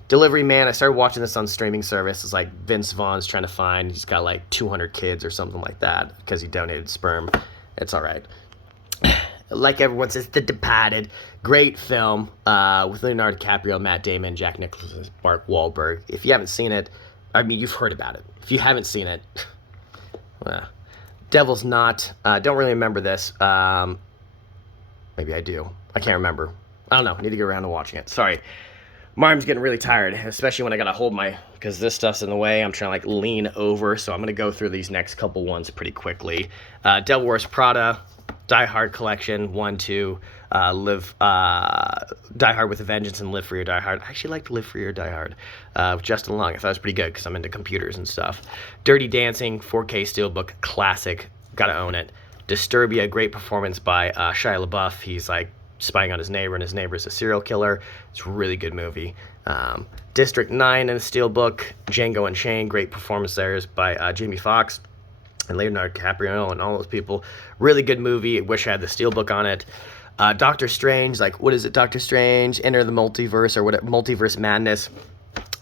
Delivery Man, I started watching this on streaming service. It's like Vince Vaughn's trying to find, he's got like 200 kids or something like that because he donated sperm. It's all right. Like everyone says, The Departed, great film with Leonardo DiCaprio, Matt Damon, Jack Nicholson, Mark Wahlberg. If you haven't seen it, I mean, you've heard about it. If you haven't seen it, Devil's Knot, don't really remember this. Maybe I do. I can't remember. I don't know. I need to get around to watching it. Sorry. My arm's getting really tired, especially when I gotta hold because this stuff's in the way. I'm trying to like lean over, so I'm gonna go through these next couple ones pretty quickly. Devil Wears Prada, Die Hard Collection, 1, 2, Die Hard with a Vengeance and Live Free or Die Hard. I actually like Live Free or Die Hard with Justin Long. I thought it was pretty good because I'm into computers and stuff. Dirty Dancing, 4K Steelbook, classic, gotta own it. Disturbia, great performance by Shia LaBeouf. He's like spying on his neighbor, and his neighbor's a serial killer. It's a really good movie. District 9 in the Steelbook, Django Unchained, great performance there by Jamie Foxx and Leonardo DiCaprio and all those people. Really good movie. I wish I had the Steelbook on it. Doctor Strange, like, what is it, Doctor Strange? Enter the Multiverse or what? Multiverse Madness.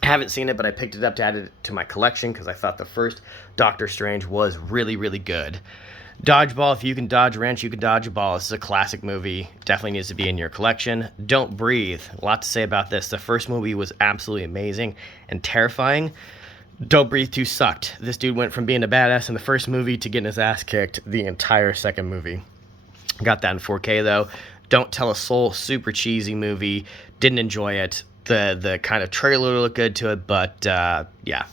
I haven't seen it, but I picked it up to add it to my collection because I thought the first Doctor Strange was really, really good. Dodgeball, if you can dodge a wrench, you can dodge a ball. This is a classic movie. Definitely needs to be in your collection. Don't Breathe. A lot to say about this. The first movie was absolutely amazing and terrifying. Don't Breathe 2 sucked. This dude went from being a badass in the first movie to getting his ass kicked the entire second movie. Got that in 4K though. Don't Tell a Soul, super cheesy movie. Didn't enjoy it. The kind of trailer looked good to it, but yeah,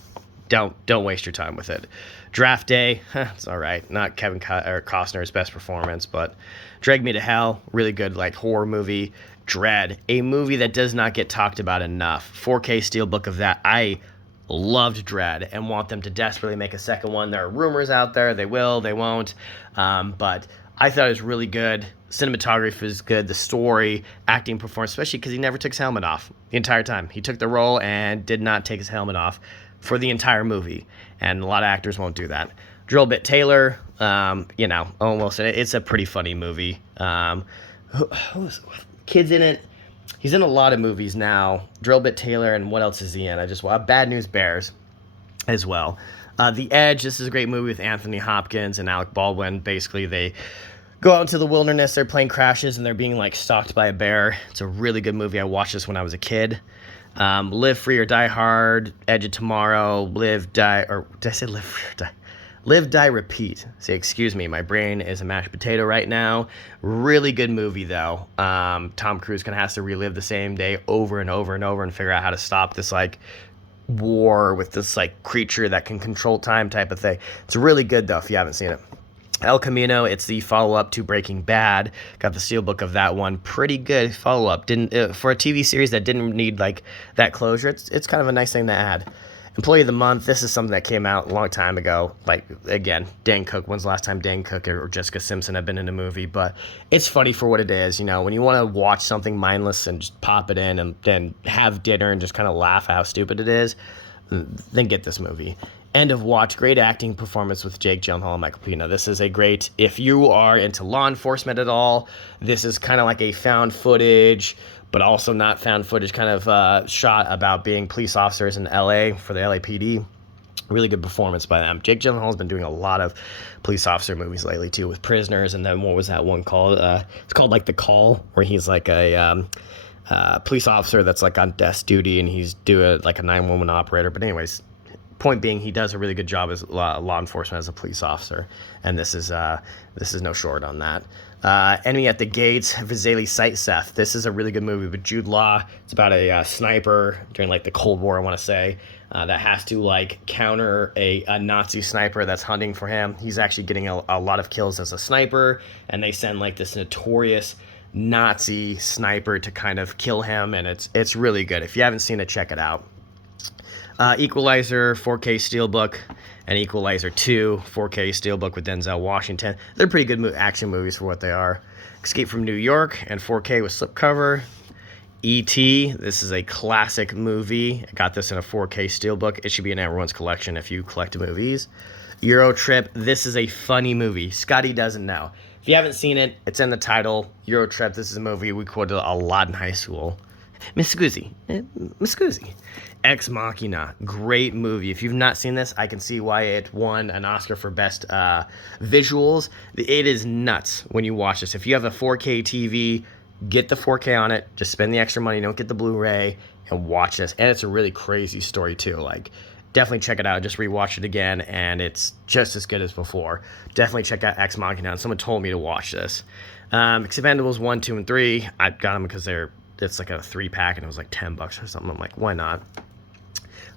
don't waste your time with it. Draft Day, it's all right. Not Kevin Costner's best performance, but Drag Me to Hell, really good like horror movie. Dread, a movie that does not get talked about enough. 4K steelbook of that. I loved Dread and want them to desperately make a second one. There are rumors out there. They will, they won't. But I thought it was really good. Cinematography is good. The story, acting, performance, especially because he never took his helmet off the entire time. He took the role and did not take his helmet off for the entire movie. And a lot of actors won't do that. Drill Bit Taylor, you know, almost. It's a pretty funny movie. Kids in it. He's in a lot of movies now. Drill Bit Taylor, and what else is he in? Bad News Bears as well. The Edge, this is a great movie with Anthony Hopkins and Alec Baldwin. Basically, they go out into the wilderness, their plane crashes, and they're being like stalked by a bear. It's a really good movie. I watched this when I was a kid. Live Free or Die Hard, Edge of Tomorrow, Live, Die, or did I say Live Free or Die? Live, Die, Repeat. Say, excuse me, my brain is a mashed potato right now. Really good movie, though. Tom Cruise kind of has to relive the same day over and over and over and figure out how to stop this, like, war with this, like, creature that can control time type of thing. It's really good, though, if you haven't seen it. El Camino, it's the follow-up to Breaking Bad. Got the steelbook of that one. Pretty good follow-up. Didn't for a TV series that didn't need, like, that closure, it's kind of a nice thing to add. Employee of the Month, this is something that came out a long time ago. Like, again, Dane Cook. When's the last time Dane Cook or Jessica Simpson have been in a movie? But it's funny for what it is. You know, when you want to watch something mindless and just pop it in and then have dinner and just kind of laugh at how stupid it is, then get this movie. End of Watch, great acting performance with Jake Gyllenhaal and Michael Pena. This is a great, if you are into law enforcement at all, this is kind of like a found footage, but also not found footage kind of shot about being police officers in LA for the LAPD. Really good performance by them. Jake Gyllenhaal's been doing a lot of police officer movies lately too, with Prisoners, and then what was that one called? It's called like The Call, where he's like a police officer that's like on desk duty, and he's doing like a 911 operator. But anyways, point being, he does a really good job as law enforcement as a police officer, and this is no short on that. Enemy at the Gates, Vizeli Site-Seth. This is a really good movie with Jude Law. It's about a sniper during like the Cold War, I want to say, that has to like counter a Nazi sniper that's hunting for him. He's actually getting a lot of kills as a sniper, and they send like this notorious Nazi sniper to kind of kill him, and it's really good. If you haven't seen it, check it out. Equalizer 4K Steelbook and Equalizer 2 4K Steelbook with Denzel Washington. They're pretty good action movies for what they are. Escape from New York and 4K with slipcover. E.T. This is a classic movie. I got this in a 4K Steelbook. It should be in everyone's collection if you collect movies. Euro Trip. This is a funny movie. Scotty doesn't know. If you haven't seen it, it's in the title. Euro Trip. This is a movie we quoted a lot in high school. Miss Scusi. Ex Machina, great movie. If you've not seen this, I can see why it won an Oscar for best visuals. It is nuts when you watch this. If you have a 4K TV, get the 4K on it. Just spend the extra money. Don't get the Blu Ray and watch this. And it's a really crazy story too. Like, definitely check it out. Just rewatch it again, and it's just as good as before. Definitely check out Ex Machina. And someone told me to watch this. Expendables 1, 2, and 3. I got them because it's like a 3-pack, and it was like $10 or something. I'm like, why not?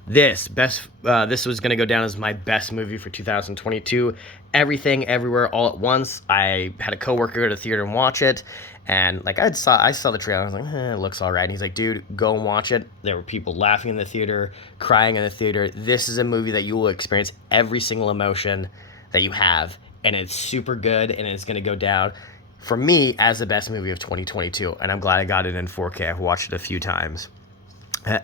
This was going to go down as my best movie for 2022. Everything, Everywhere, All at Once. I had a coworker go to the theater and watch it, and like I saw the trailer. I was like, it looks all right. And he's like, dude, go and watch it. There were people laughing in the theater, crying in the theater. This is a movie that you will experience every single emotion that you have, and it's super good, and it's going to go down for me as the best movie of 2022, and I'm glad I got it in 4K. I've watched it a few times.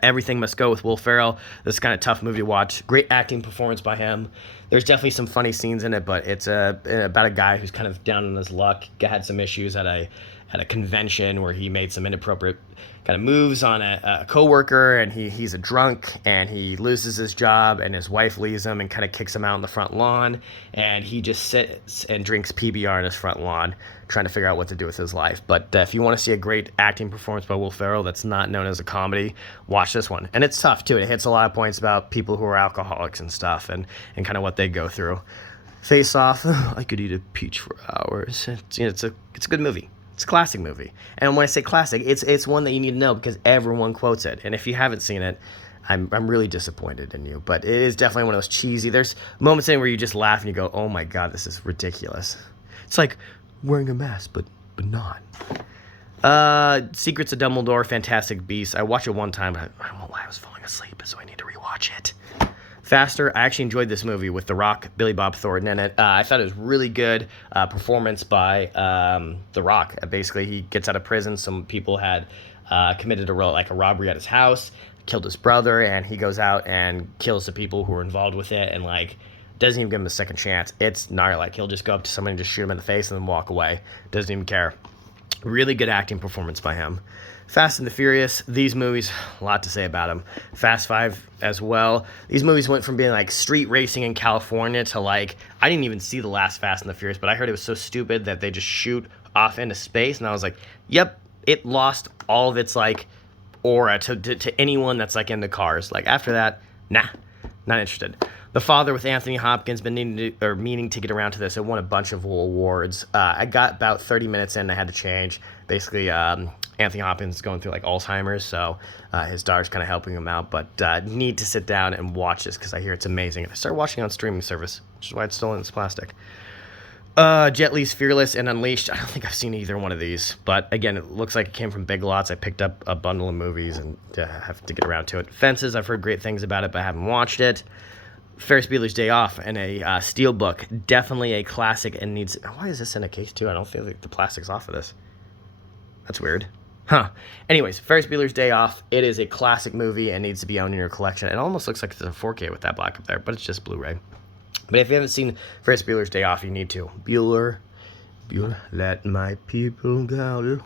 Everything Must Go with Will Ferrell. This is kind of tough movie to watch. Great acting performance by him. There's definitely some funny scenes in it, but it's about a guy who's kind of down on his luck. Had some issues at at a convention where he made some inappropriate kind of moves on a coworker, and he's a drunk, and he loses his job, and his wife leaves him and kind of kicks him out on the front lawn, and he just sits and drinks PBR on his front lawn, trying to figure out what to do with his life. But if you want to see a great acting performance by Will Ferrell that's not known as a comedy, watch this one. And it's tough too. It hits a lot of points about people who are alcoholics and stuff, and kind of what they go through. Face Off, I could eat a peach for hours. It's a good movie. It's a classic movie. And when I say classic, it's one that you need to know because everyone quotes it. And if you haven't seen it, I'm really disappointed in you. But it is definitely one of those cheesy. There's moments in where you just laugh and you go, oh my God, this is ridiculous. It's like wearing a mask, but not. Secrets of Dumbledore, Fantastic Beasts. I watched it one time, but I don't know why I was falling asleep, so I need to rewatch it. Faster, I actually enjoyed this movie with The Rock, Billy Bob Thornton in it. I thought it was really good performance by The Rock. Basically, he gets out of prison. Some people had committed a robbery at his house, killed his brother, and he goes out and kills the people who were involved with it, and doesn't even give him a second chance. It's gnarly. He'll just go up to someone and just shoot him in the face and then walk away. Doesn't even care. Really good acting performance by him. Fast and the Furious, these movies, a lot to say about them. Fast 5 as well. These movies went from being street racing in California to I didn't even see the last Fast and the Furious, but I heard it was so stupid that they just shoot off into space, and I was like, yep, it lost all of its aura to anyone that's in the cars. After that, nah, not interested. The Father with Anthony Hopkins, been meaning to get around to this. It won a bunch of awards. I got about 30 minutes in, and I had to change. Basically, Anthony Hopkins is going through Alzheimer's, so his daughter's kind of helping him out. But need to sit down and watch this because I hear it's amazing. And I started watching it on streaming service, which is why it's still in its plastic. Jet Li's Fearless and Unleashed. I don't think I've seen either one of these, but again, it looks like it came from Big Lots. I picked up a bundle of movies and have to get around to it. Fences, I've heard great things about it, but I haven't watched it. Ferris Bueller's Day Off and a steelbook, definitely a classic and needs. Why is this in a case too? I don't feel like the plastic's off of this. That's weird. Huh. Anyways, Ferris Bueller's Day Off. It is a classic movie and needs to be owned in your collection. It almost looks like it's a 4K with that black up there, but it's just Blu-ray. But if you haven't seen Ferris Bueller's Day Off, you need to. Bueller, let my people go.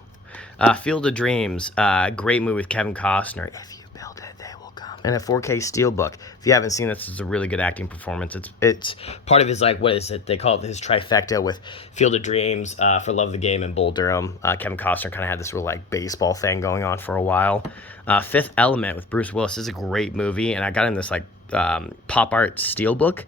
Field of Dreams, great movie with Kevin Costner. If you build it, they will come. And a 4K steelbook. If you haven't seen this, it's a really good acting performance. It's part of his what is it? They call it his trifecta with Field of Dreams, For Love of the Game, and Bull Durham. Kevin Costner kind of had this real baseball thing going on for a while. Fifth Element with Bruce Willis is a great movie, and I got in this pop art steelbook.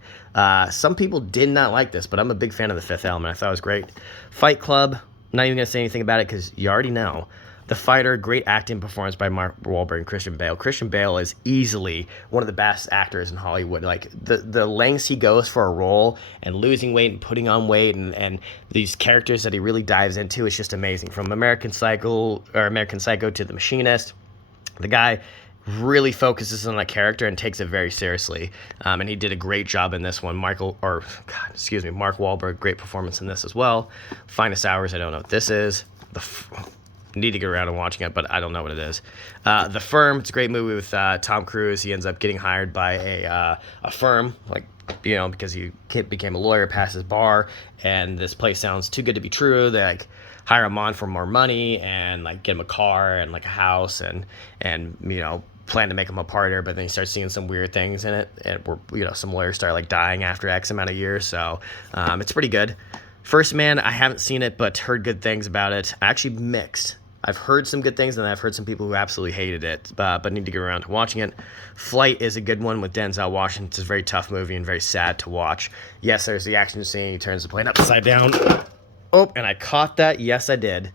Some people did not like this, but I'm a big fan of The Fifth Element. I thought it was great. Fight Club, not even going to say anything about it because you already know. The Fighter, great acting performance by Mark Wahlberg and Christian Bale. Christian Bale is easily one of the best actors in Hollywood. The lengths he goes for a role and losing weight and putting on weight and these characters that he really dives into is just amazing. From American Psycho to The Machinist, the guy really focuses on a character and takes it very seriously. And he did a great job in this one. Mark Wahlberg, great performance in this as well. Finest Hours, I don't know what this is. Need to get around and watching it, but I don't know what it is. The Firm, it's a great movie with Tom Cruise. He ends up getting hired by a firm, because he became a lawyer, passed his bar, and this place sounds too good to be true. They hire him on for more money and get him a car and a house and plan to make him a partner, but then you start seeing some weird things in it, and some lawyers start dying after X amount of years. So it's pretty good. First Man, I haven't seen it, but heard good things about it. Actually mixed. I've heard some good things, and I've heard some people who absolutely hated it, but need to get around to watching it. Flight is a good one with Denzel Washington. It's a very tough movie and very sad to watch. Yes, there's the action scene. He turns the plane upside down. Oh, and I caught that. Yes, I did.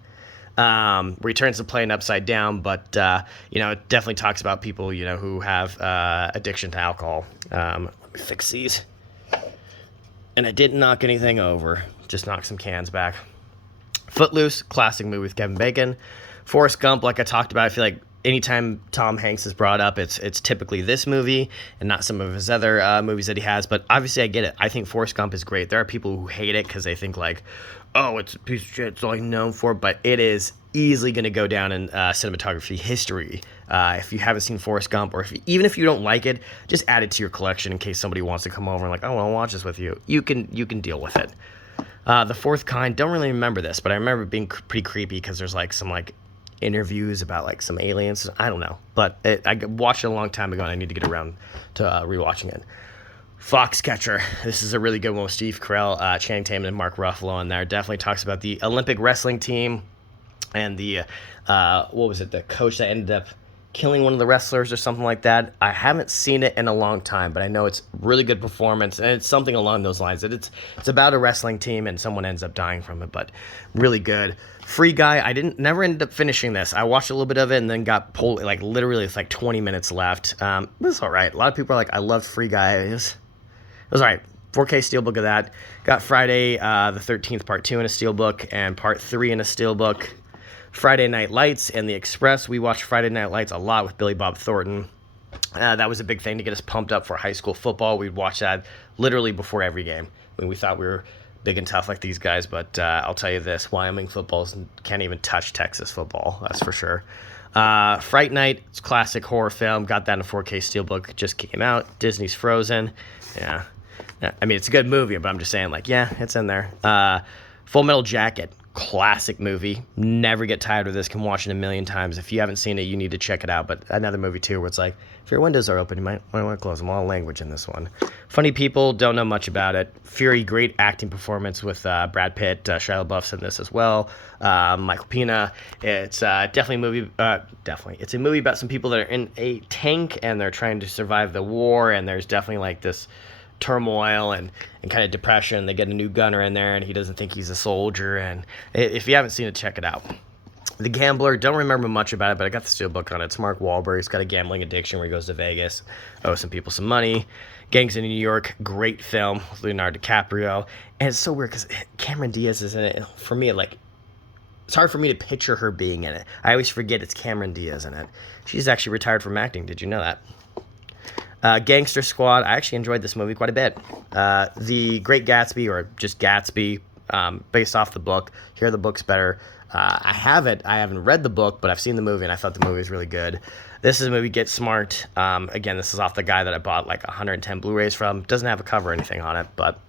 Where he turns the plane upside down, but it definitely talks about people who have addiction to alcohol. Let me fix these. And I didn't knock anything over, just knocked some cans back. Footloose, classic movie with Kevin Bacon. Forrest Gump, like I talked about, I feel like anytime Tom Hanks is brought up, it's typically this movie and not some of his other movies that he has. But obviously, I get it. I think Forrest Gump is great. There are people who hate it because they think oh, it's a piece of shit. It's all he's known for. But it is easily going to go down in cinematography history. If you haven't seen Forrest Gump, or even if you don't like it, just add it to your collection in case somebody wants to come over and I want to watch this with you. You can deal with it. The Fourth Kind, don't really remember this, but I remember it being pretty creepy because there's like some like interviews about like some aliens. I don't know, but I watched it a long time ago and I need to get around to rewatching it. Foxcatcher. This is a really good one with Steve Carell, Channing Tatum, and Mark Ruffalo in there. Definitely talks about the Olympic wrestling team and the, what was it, the coach that ended up killing one of the wrestlers or something like that. I haven't seen it in a long time, but I know it's really good performance, and it's something along those lines. That it's about a wrestling team and someone ends up dying from it, but really good. Free Guy, I never ended up finishing this. I watched a little bit of it and then got pulled, like literally it's like 20 minutes left. It was all right. A lot of people are like, I love Free Guy. It was all right. 4K steelbook of that. Got Friday the 13th part 2 in a steelbook and part 3 in a steelbook. Friday Night Lights and The Express. We watched Friday Night Lights a lot with Billy Bob Thornton. That was a big thing to get us pumped up for high school football. We'd watch that literally before every game. I mean, we thought we were big and tough like these guys, but I'll tell you this, Wyoming footballs can't even touch Texas football, that's for sure. Fright Night, it's a classic horror film. Got that in a 4K steelbook. Just came out. Disney's Frozen. Yeah. I mean, it's a good movie, but I'm just saying, like, yeah, it's in there. Full Metal Jacket. Classic movie. Never get tired of this. Can watch it a million times. If you haven't seen it, you need to check it out. But another movie too where it's like, if your windows are open, you might want to close them. All language in this one. Funny People, don't know much about it. Fury, great acting performance with Brad Pitt. Shia LaBeouf's in this as well. Michael Pena. It's definitely a movie. It's a movie about some people that are in a tank and they're trying to survive the war. And there's definitely like this turmoil and kind of depression. They get a new gunner in there and he doesn't think he's a soldier, and if you haven't seen it, check it out. The Gambler, don't remember much about it, but I got the steelbook on it. It's Mark Wahlberg. He's got a gambling addiction where he goes to Vegas, owes some people some money. Gangs in New York, great film with Leonardo DiCaprio, and it's so weird because Cameron Diaz is in it. For me, like, it's hard for me to picture her being in it. I always forget it's Cameron Diaz in it. She's actually retired from acting. Did you know that? Gangster Squad, I actually enjoyed this movie quite a bit. The Great Gatsby, or just Gatsby, based off the book. Here the book's better. I haven't read the book, but I've seen the movie, and I thought the movie was really good. This is a movie, Get Smart. Again, this is off the guy that I bought like 110 Blu-rays from. Doesn't have a cover or anything on it, but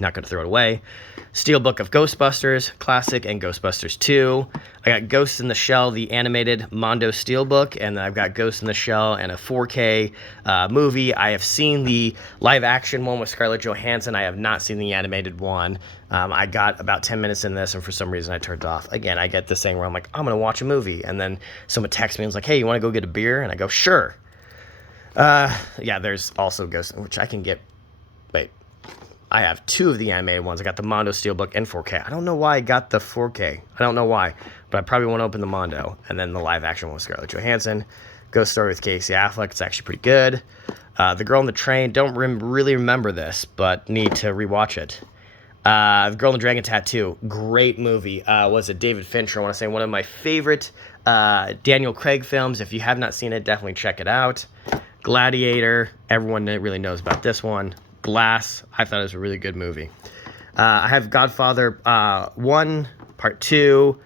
not going to throw it away. Steelbook of Ghostbusters, classic, and Ghostbusters 2. I got Ghost in the Shell, the animated Mondo Steelbook, and then I've got Ghost in the Shell and a 4K movie. I have seen the live-action one with Scarlett Johansson. I have not seen the animated one. I got about 10 minutes in this, and for some reason I turned it off. Again, I get this thing where I'm like, I'm going to watch a movie, and then someone texts me and is like, hey, you want to go get a beer? And I go, sure. Yeah, there's also Ghost, which I can get. Wait. I have 2 of the animated ones. I got the Mondo Steelbook and 4K. I don't know why I got the 4K. I don't know why, but I probably won't open the Mondo. And then the live action one with Scarlett Johansson. Ghost Story with Casey Affleck. It's actually pretty good. The Girl on the Train. Don't really remember this, but need to rewatch it. The Girl and the Dragon Tattoo. Great movie. Was it David Fincher? I want to say one of my favorite Daniel Craig films. If you have not seen it, definitely check it out. Gladiator. Everyone really knows about this one. Glass, I thought it was a really good movie. I have Godfather 1, Part 2,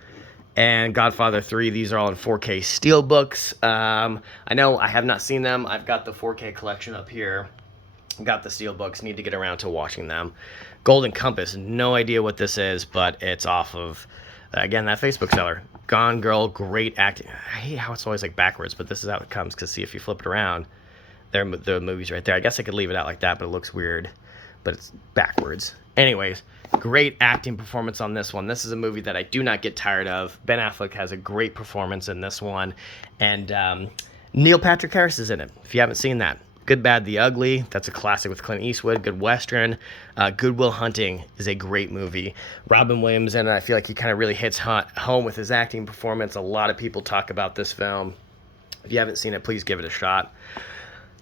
and Godfather 3. These are all in 4K steelbooks. I know I have not seen them. I've got the 4K collection up here. Got the steelbooks. Need to get around to watching them. Golden Compass. No idea what this is, but it's off of, again, that Facebook seller. Gone Girl, great acting. I hate how it's always like backwards, but this is how it comes, because see, if you flip it around, there, the movie's right there. I guess I could leave it out like that, but it looks weird. But it's backwards. Anyways, great acting performance on this one. This is a movie that I do not get tired of. Ben Affleck has a great performance in this one. And Neil Patrick Harris is in it, if you haven't seen that. Good, Bad, the Ugly. That's a classic with Clint Eastwood. Good Western. Good Will Hunting is a great movie. Robin Williams in it. I feel like he kind of really hits home with his acting performance. A lot of people talk about this film. If you haven't seen it, please give it a shot.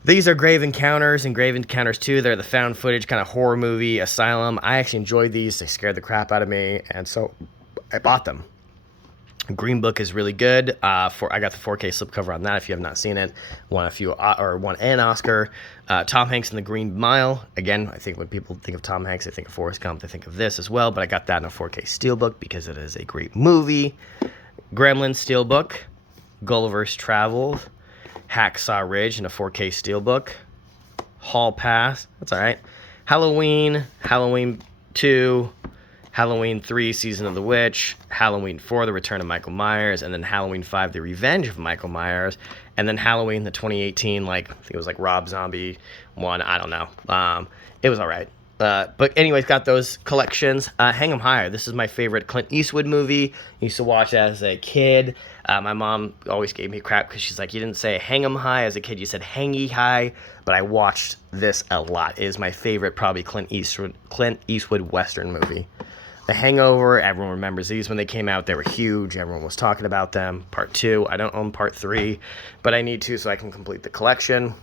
These are Grave Encounters and Grave Encounters 2. They're the found footage kind of horror movie asylum. I actually enjoyed these. They scared the crap out of me, and so I bought them. Green Book is really good. I got the 4K slipcover on that. If you have not seen it, won an Oscar. Tom Hanks in The Green Mile. Again, I think when people think of Tom Hanks, they think of Forrest Gump. They think of this as well, but I got that in a 4K steelbook because it is a great movie. Gremlins steelbook. Gulliver's Travel. Hacksaw Ridge in a 4K steelbook. Hall Pass. That's all right. Halloween 2, Halloween 3, Season of the Witch, Halloween 4, The Return of Michael Myers, and then Halloween 5, The Revenge of Michael Myers, and then Halloween, the 2018, like, I think it was like Rob Zombie one, I don't know. It was all right. But anyways, got those collections. Hang 'em Higher. This is my favorite Clint Eastwood movie. I used to watch it as a kid. My mom always gave me crap because she's like, you didn't say hang 'em high as a kid, you said hangy high. But I watched this a lot. It is my favorite, probably Clint Eastwood Western movie. The Hangover, everyone remembers these when they came out. They were huge. Everyone was talking about them. Part 2. I don't own Part 3, but I need to so I can complete the collection.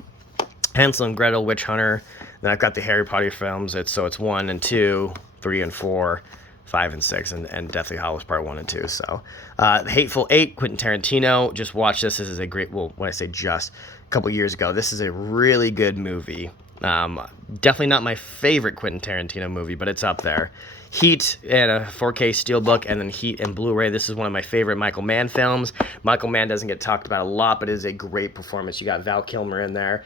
Hansel and Gretel, Witch Hunter. Then I've got the Harry Potter films. It's 1 and 2, 3 and 4, 5 and 6, and Deathly Hallows Part 1 and 2. So, The Hateful Eight, Quentin Tarantino. Just watch this. This is a great, well, when I say just, a couple years ago. This is a really good movie. Definitely not my favorite Quentin Tarantino movie, but it's up there. Heat and a 4K Steelbook, and then Heat and Blu Ray. This is one of my favorite Michael Mann films. Michael Mann doesn't get talked about a lot, but it is a great performance. You got Val Kilmer in there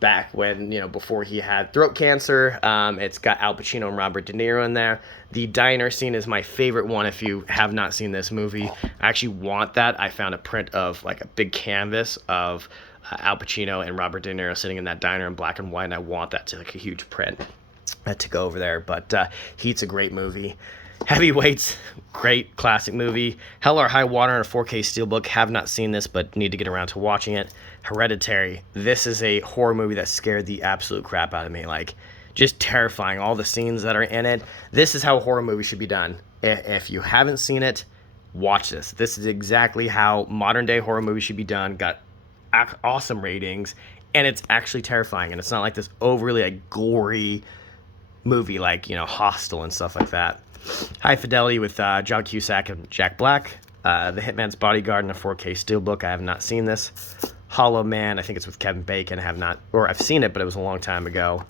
back when, before he had throat cancer. It's got Al Pacino and Robert De Niro in there. The diner scene is my favorite one if you have not seen this movie. I actually want that. I found a print of like a big canvas of Al Pacino and Robert De Niro sitting in that diner in black and white, and I want that to like a huge print to go over there. But Heat's a great movie. Heavyweights, great classic movie. Hell or High Water on a 4K Steelbook. Have not seen this, but need to get around to watching it. Hereditary. This is a horror movie that scared the absolute crap out of me. Like, just terrifying. All the scenes that are in it. This is how a horror movie should be done. If you haven't seen it, watch this. This is exactly how modern day horror movies should be done. Got awesome ratings, and it's actually terrifying. And it's not like this overly like gory movie like Hostel and stuff like that. High Fidelity with John Cusack and Jack Black. The Hitman's Bodyguard in a 4K Steelbook. I have not seen this. Hollow Man, I think it's with Kevin Bacon. I've seen it, but it was a long time ago.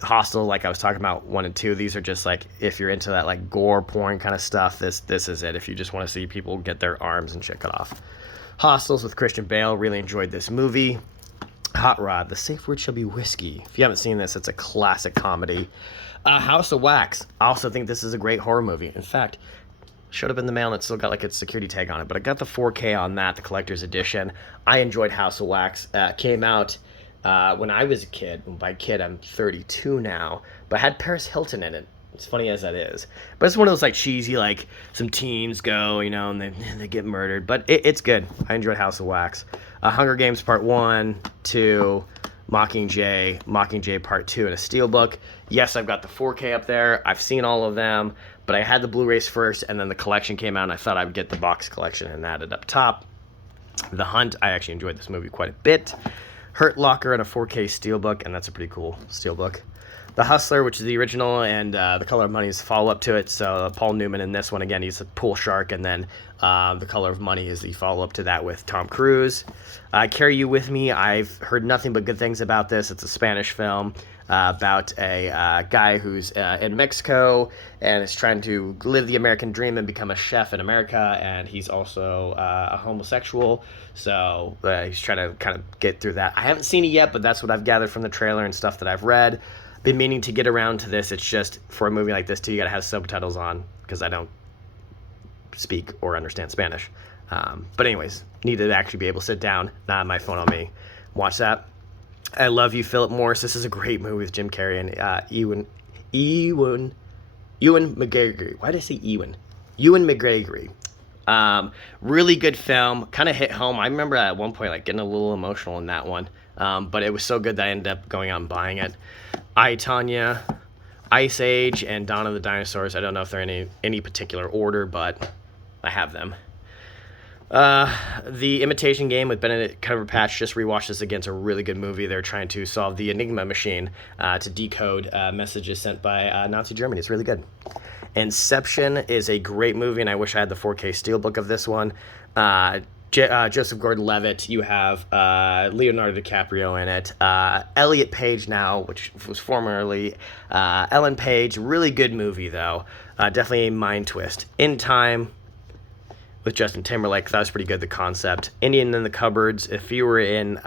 Hostel, like I was talking about 1 and 2. These are just like, if you're into that like gore porn kind of stuff, this is it. If you just want to see people get their arms and shit cut off. Hostels with Christian Bale. Really enjoyed this movie. Hot Rod, The Safe Word Shall Be Whiskey. If you haven't seen this, it's a classic comedy. House of Wax. I also think this is a great horror movie. In fact, showed up in the mail and it still got like its security tag on it, but I got the 4K on that, the collector's edition. I enjoyed House of Wax. Came out when I was a kid. And by kid, I'm 32 now, but had Paris Hilton in it. As funny as that is, but it's one of those like cheesy, like some teens go, and they get murdered, but it's good. I enjoyed House of Wax. Hunger Games Part 1, 2, Mockingjay Part 2 in a Steelbook. Yes, I've got the 4K up there. I've seen all of them, but I had the Blu-rays first, and then the collection came out, and I thought I'd get the box collection and add it up top. The Hunt, I actually enjoyed this movie quite a bit. Hurt Locker in a 4K Steelbook, and that's a pretty cool Steelbook. The Hustler, which is the original, and The Color of Money is the follow-up to it. So Paul Newman in this one, again, he's a pool shark, and then The Color of Money is the follow-up to that with Tom Cruise. Carry You With Me, I've heard nothing but good things about this. It's a Spanish film about a guy who's in Mexico and is trying to live the American dream and become a chef in America, and he's also a homosexual, so he's trying to kind of get through that. I haven't seen it yet, but that's what I've gathered from the trailer and stuff that I've read. Been meaning to get around to this. It's just, for a movie like this too, you gotta have subtitles on, because I don't speak or understand Spanish. But anyways, need to actually be able to sit down, not have my phone on me, watch that. I Love You, Philip Morris. This is a great movie with Jim Carrey and Ewan McGregor. Why did I say Ewan? Ewan McGregor. Really good film. Kind of hit home. I remember at one point like getting a little emotional in that one. But it was so good that I ended up going out and buying it. I, Tonya, Ice Age, and Dawn of the Dinosaurs. I don't know if they're in any particular order, but I have them. The Imitation Game with Benedict Cumberbatch. Just rewatched this again. It's a really good movie. They're trying to solve the Enigma machine to decode messages sent by Nazi Germany. It's really good. Inception is a great movie, and I wish I had the 4K Steelbook of this one. Joseph Gordon-Levitt. You have Leonardo DiCaprio in it. Elliot Page now, which was formerly Ellen Page. Really good movie, though. Definitely a mind twist. In Time with Justin Timberlake. That was pretty good, the concept. Indian in the Cupboards. If you were in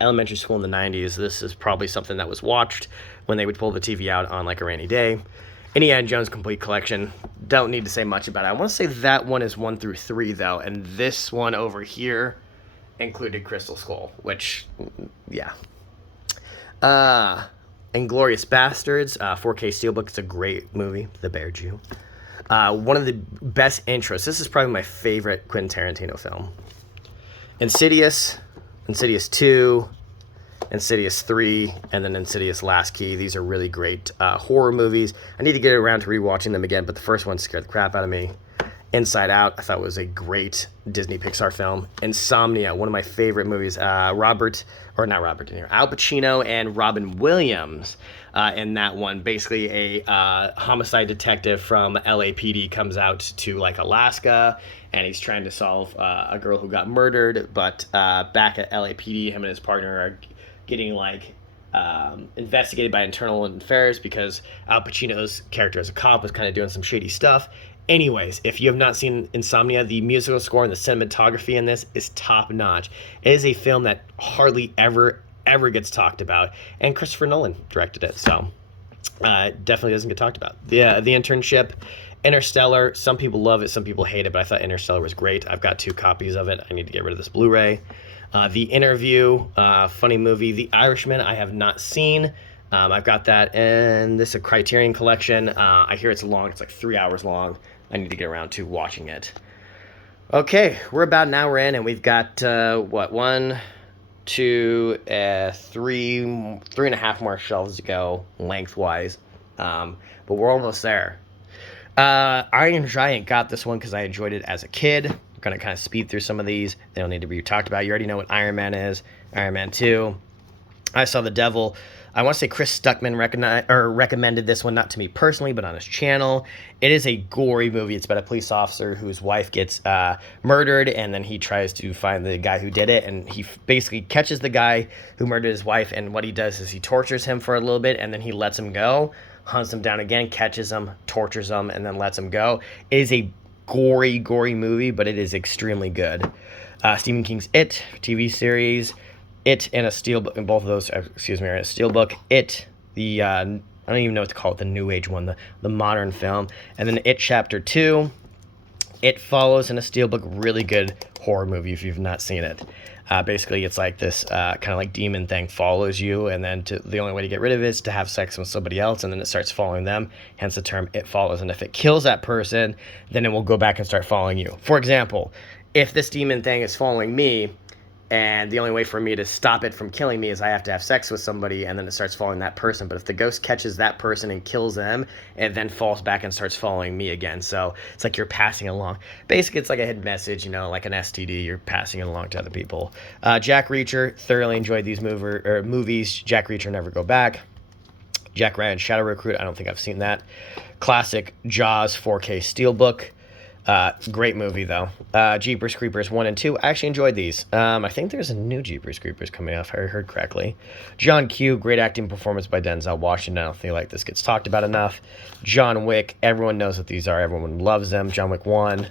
elementary school in the 90s, this is probably something that was watched when they would pull the TV out on like a rainy day. Indiana Jones Complete Collection. Don't need to say much about it. I want to say that one is 1 through 3 though, and this one over here included Crystal Skull, which, yeah. Inglourious Bastards, 4K Steelbook. It's a great movie. The Bear Jew. One of the best intros. This is probably my favorite Quentin Tarantino film. Insidious, Insidious 2, Insidious 3, and then Insidious Last Key. These are really great horror movies. I need to get around to rewatching them again, but the first one scared the crap out of me. Inside Out, I thought was a great Disney Pixar film. Insomnia, one of my favorite movies. Al Pacino and Robin Williams in that one. Basically, a homicide detective from LAPD comes out to like Alaska, and he's trying to solve a girl who got murdered. But back at LAPD, him and his partner are getting like investigated by internal affairs because Al Pacino's character as a cop was kind of doing some shady stuff. Anyways, if you have not seen Insomnia, the musical score and the cinematography in this is top notch. It is a film that hardly ever gets talked about, and Christopher Nolan directed it, so it definitely doesn't get talked about. The Internship, Interstellar. Some people love it, some people hate it, but I thought Interstellar was great. I've got 2 copies of it. I need to get rid of this Blu-ray. The Interview, funny movie. The Irishman, I have not seen. I've got that, and this is a Criterion Collection. I hear it's long. It's like 3 hours long. I need to get around to watching it. Okay, we're about an hour in, and we've got, 1, 2, 3 and a half more shelves to go, lengthwise. But we're almost there. Iron Giant got this one because I enjoyed it as a kid. We're going to kind of speed through some of these. They don't need to be talked about. You already know what Iron Man is. Iron Man 2. I Saw the Devil. I want to say Chris Stuckman recommended this one, not to me personally, but on his channel. It is a gory movie. It's about a police officer whose wife gets murdered, and then he tries to find the guy who did it, and he basically catches the guy who murdered his wife, and what he does is he tortures him for a little bit, and then he lets him go, hunts him down again, catches him, tortures him, and then lets him go. It is a gory movie, but it is extremely good. Stephen King's It TV series. It in a steelbook, in both of those, are in a steelbook. It, the, I don't even know what to call it, the new age one, the modern film. And then It Chapter 2. It follows in a steelbook, really good horror movie if you've not seen it. Basically, it's like this kind of like demon thing follows you, and then the only way to get rid of it is to have sex with somebody else, and then it starts following them, hence the term It Follows. And if it kills that person, then it will go back and start following you. For example, if this demon thing is following me, and the only way for me to stop it from killing me is I have to have sex with somebody, and then it starts following that person. But if the ghost catches that person and kills them, it then falls back and starts following me again. So it's like you're passing along. Basically, it's like a hidden message, like an STD. You're passing it along to other people. Jack Reacher, thoroughly enjoyed these movies. Jack Reacher, Never Go Back. Jack Ryan, Shadow Recruit. I don't think I've seen that. Classic Jaws 4K Steelbook. Great movie though. Jeepers Creepers 1 and 2. I actually enjoyed these. I think there's a new Jeepers Creepers coming out, if I heard correctly. John Q. Great acting performance by Denzel Washington. I don't feel like this gets talked about enough. John Wick. Everyone knows what these are. Everyone loves them. John Wick 1,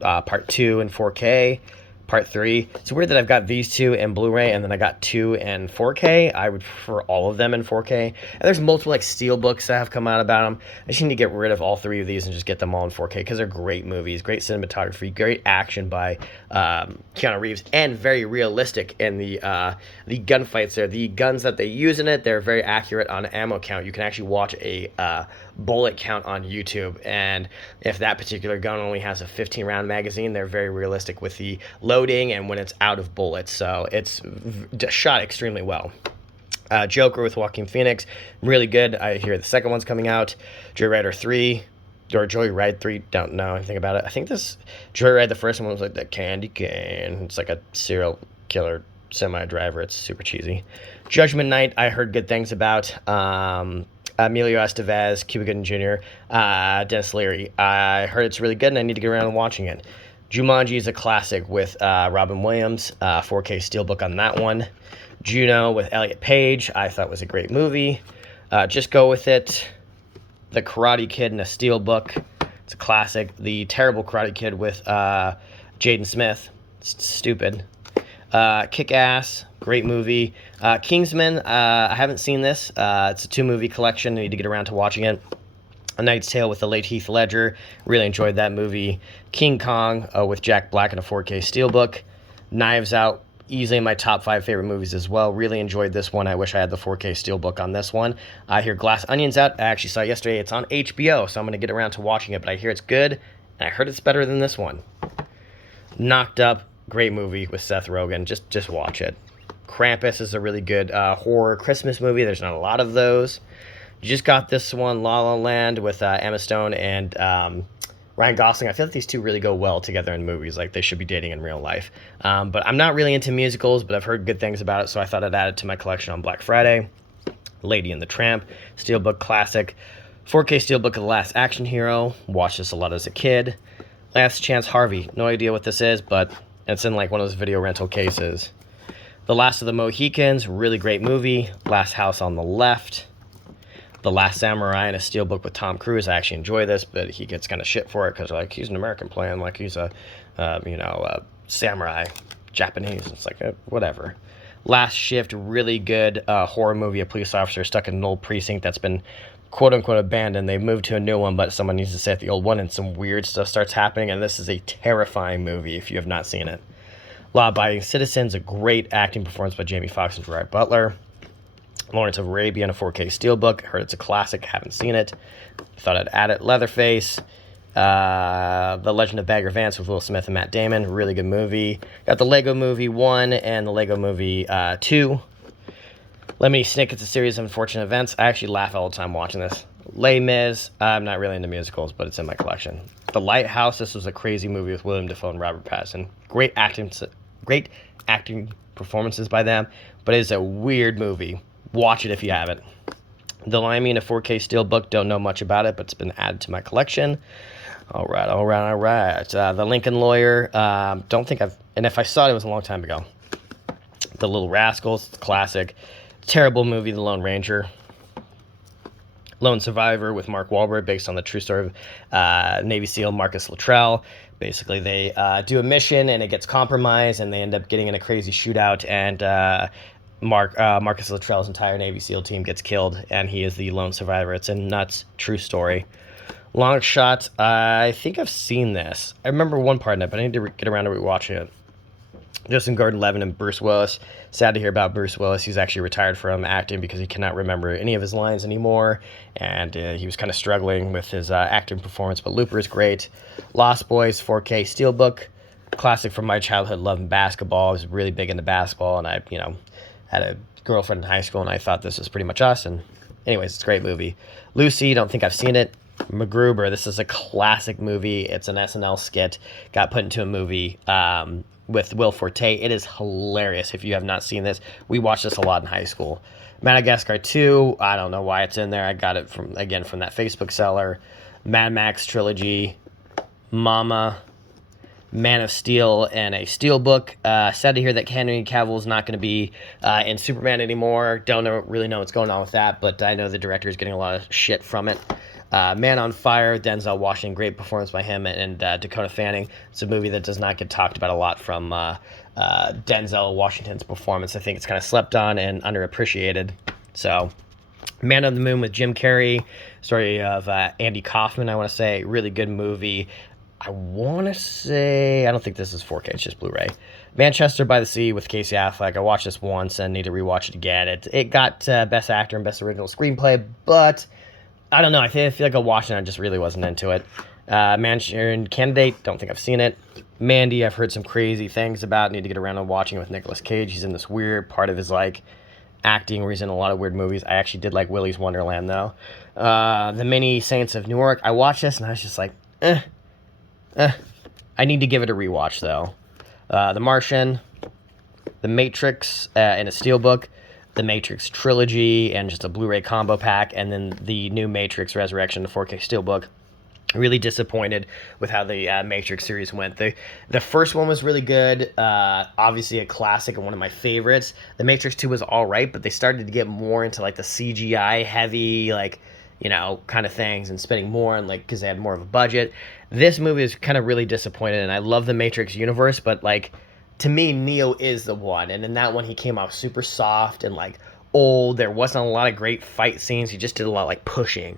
Part 2 in 4K. Part 3. It's weird that I've got these 2 in Blu-ray, and then I got 2 in 4K. I would prefer all of them in 4K. And there's multiple like steelbooks that have come out about them. I just need to get rid of all 3 of these and just get them all in 4K because they're great movies, great cinematography, great action by Keanu Reeves, and very realistic in the gunfights there. The guns that they use in it, they're very accurate on ammo count. You can actually watch a bullet count on YouTube, and if that particular gun only has a 15 round magazine, they're very realistic with the loading and when it's out of bullets, so it's shot extremely well. Joker with Joaquin Phoenix, really good. I hear the second one's coming out. Joyride 3, or Joyride 3, don't know anything about it. I think this Joyride, the first one was like the candy cane. It's like a serial killer semi-driver. It's super cheesy. Judgment Night, I heard good things about. Emilio Estevez, Cuba Gooding Jr., Dennis Leary. I heard it's really good, and I need to get around and watching it. Jumanji is a classic with Robin Williams, 4K Steelbook on that one. Juno with Elliot Page, I thought was a great movie. Just Go With It. The Karate Kid in a Steelbook. It's a classic. The Terrible Karate Kid with Jaden Smith. Stupid. Kick-Ass, great movie. Kingsman, I haven't seen this. It's a 2-movie collection. I need to get around to watching it. A Knight's Tale with the late Heath Ledger. Really enjoyed that movie. King Kong with Jack Black in a 4K Steelbook. Knives Out, easily in my top 5 favorite movies as well. Really enjoyed this one. I wish I had the 4K Steelbook on this one. I hear Glass Onion's out. I actually saw it yesterday. It's on HBO, so I'm going to get around to watching it, but I hear it's good, and I heard it's better than this one. Knocked Up, great movie with Seth Rogen. Just watch it. Krampus is a really good horror Christmas movie. There's not a lot of those. Just got this one, La La Land, with Emma Stone and Ryan Gosling. I feel like these two really go well together in movies. Like, they should be dating in real life. But I'm not really into musicals, but I've heard good things about it, so I thought I'd add it to my collection on Black Friday. Lady and the Tramp, Steelbook classic. 4K Steelbook of The Last Action Hero. Watched this a lot as a kid. Last Chance Harvey. No idea what this is, but it's in like one of those video rental cases. The Last of the Mohicans. Really great movie. Last House on the Left. The Last Samurai in a Steelbook with Tom Cruise. I actually enjoy this, but he gets kind of shit for it because, like, he's an American playing like he's a, samurai, Japanese. It's like, whatever. Last Shift, really good horror movie. A police officer stuck in an old precinct that's been quote-unquote abandoned. They moved to a new one, but someone needs to stay at the old one, and some weird stuff starts happening, and this is a terrifying movie if you have not seen it. Law-Abiding Citizens, a great acting performance by Jamie Foxx and Gerard Butler. Lawrence of Arabia in a 4K Steelbook. Heard it's a classic. Haven't seen it. Thought I'd add it. Leatherface. The Legend of Bagger Vance with Will Smith and Matt Damon. Really good movie. Got the Lego Movie 1 and the Lego Movie 2. Lemony Snicket's A Series of Unfortunate Events. I actually laugh all the time watching this. Les Mis. I'm not really into musicals, but it's in my collection. The Lighthouse. This was a crazy movie with William Dafoe and Robert Pattinson. Great acting performances by them, but it's a weird movie. Watch it if you haven't. The Limey in a 4K Steelbook. Don't know much about it, but it's been added to my collection. All right. The Lincoln Lawyer. Don't think I've... And if I saw it, it was a long time ago. The Little Rascals. Classic. Terrible movie, The Lone Ranger. Lone Survivor with Mark Wahlberg, based on the true story of Navy SEAL Marcus Luttrell. Basically, they do a mission, and it gets compromised, and they end up getting in a crazy shootout, and... Marcus Luttrell's entire Navy SEAL team gets killed, and he is the lone survivor. It's a nuts, true story. Long Shot, I think I've seen this. I remember one part in it, but I need to get around to rewatching it. Justin Gordon-Levitt and Bruce Willis. Sad to hear about Bruce Willis. He's actually retired from acting because he cannot remember any of his lines anymore, and he was kind of struggling with his acting performance, but Looper is great. Lost Boys, 4K Steelbook. Classic from my childhood, loving basketball. I was really big into basketball, and I, had a girlfriend in high school, and I thought this was pretty much us. And anyways, it's a great movie. Lucy, don't think I've seen it. MacGruber, this is a classic movie. It's an SNL skit. Got put into a movie with Will Forte. It is hilarious if you have not seen this. We watched this a lot in high school. Madagascar 2, I don't know why it's in there. I got it from that Facebook seller. Mad Max trilogy. Mama. Man of Steel and a Steelbook. Sad to hear that Henry Cavill is not going to be in Superman anymore. Don't really know what's going on with that, but I know the director is getting a lot of shit from it. Man on Fire, Denzel Washington, great performance by him and Dakota Fanning. It's a movie that does not get talked about a lot from Denzel Washington's performance. I think it's kind of slept on and underappreciated. So, Man on the Moon with Jim Carrey, story of Andy Kaufman, I want to say. Really good movie. I want to say, I don't think this is 4K, it's just Blu-ray. Manchester by the Sea with Casey Affleck. I watched this once and need to rewatch it again. It got Best Actor and Best Original Screenplay, but I don't know. I feel like I watched it and I just really wasn't into it. Manchurian Candidate, don't think I've seen it. Mandy, I've heard some crazy things about. Need to get around to watching it with Nicolas Cage. He's in this weird part of his, acting where he's in a lot of weird movies. I actually did like Willy's Wonderland, though. The Many Saints of Newark. I watched this and I was just like, I need to give it a rewatch, though. The Martian, The Matrix in a Steelbook, The Matrix Trilogy, and just a Blu-ray combo pack, and then the new Matrix Resurrection, the 4K Steelbook. Really disappointed with how the Matrix series went. The first one was really good, obviously a classic and one of my favorites. The Matrix 2 was all right, but they started to get more into, the CGI heavy, kind of things, and spending more on, because they had more of a budget. This movie is kind of really disappointed, and I love the Matrix universe, but, to me, Neo is the one, and in that one, he came out super soft and, old. There wasn't a lot of great fight scenes. He just did a lot, pushing.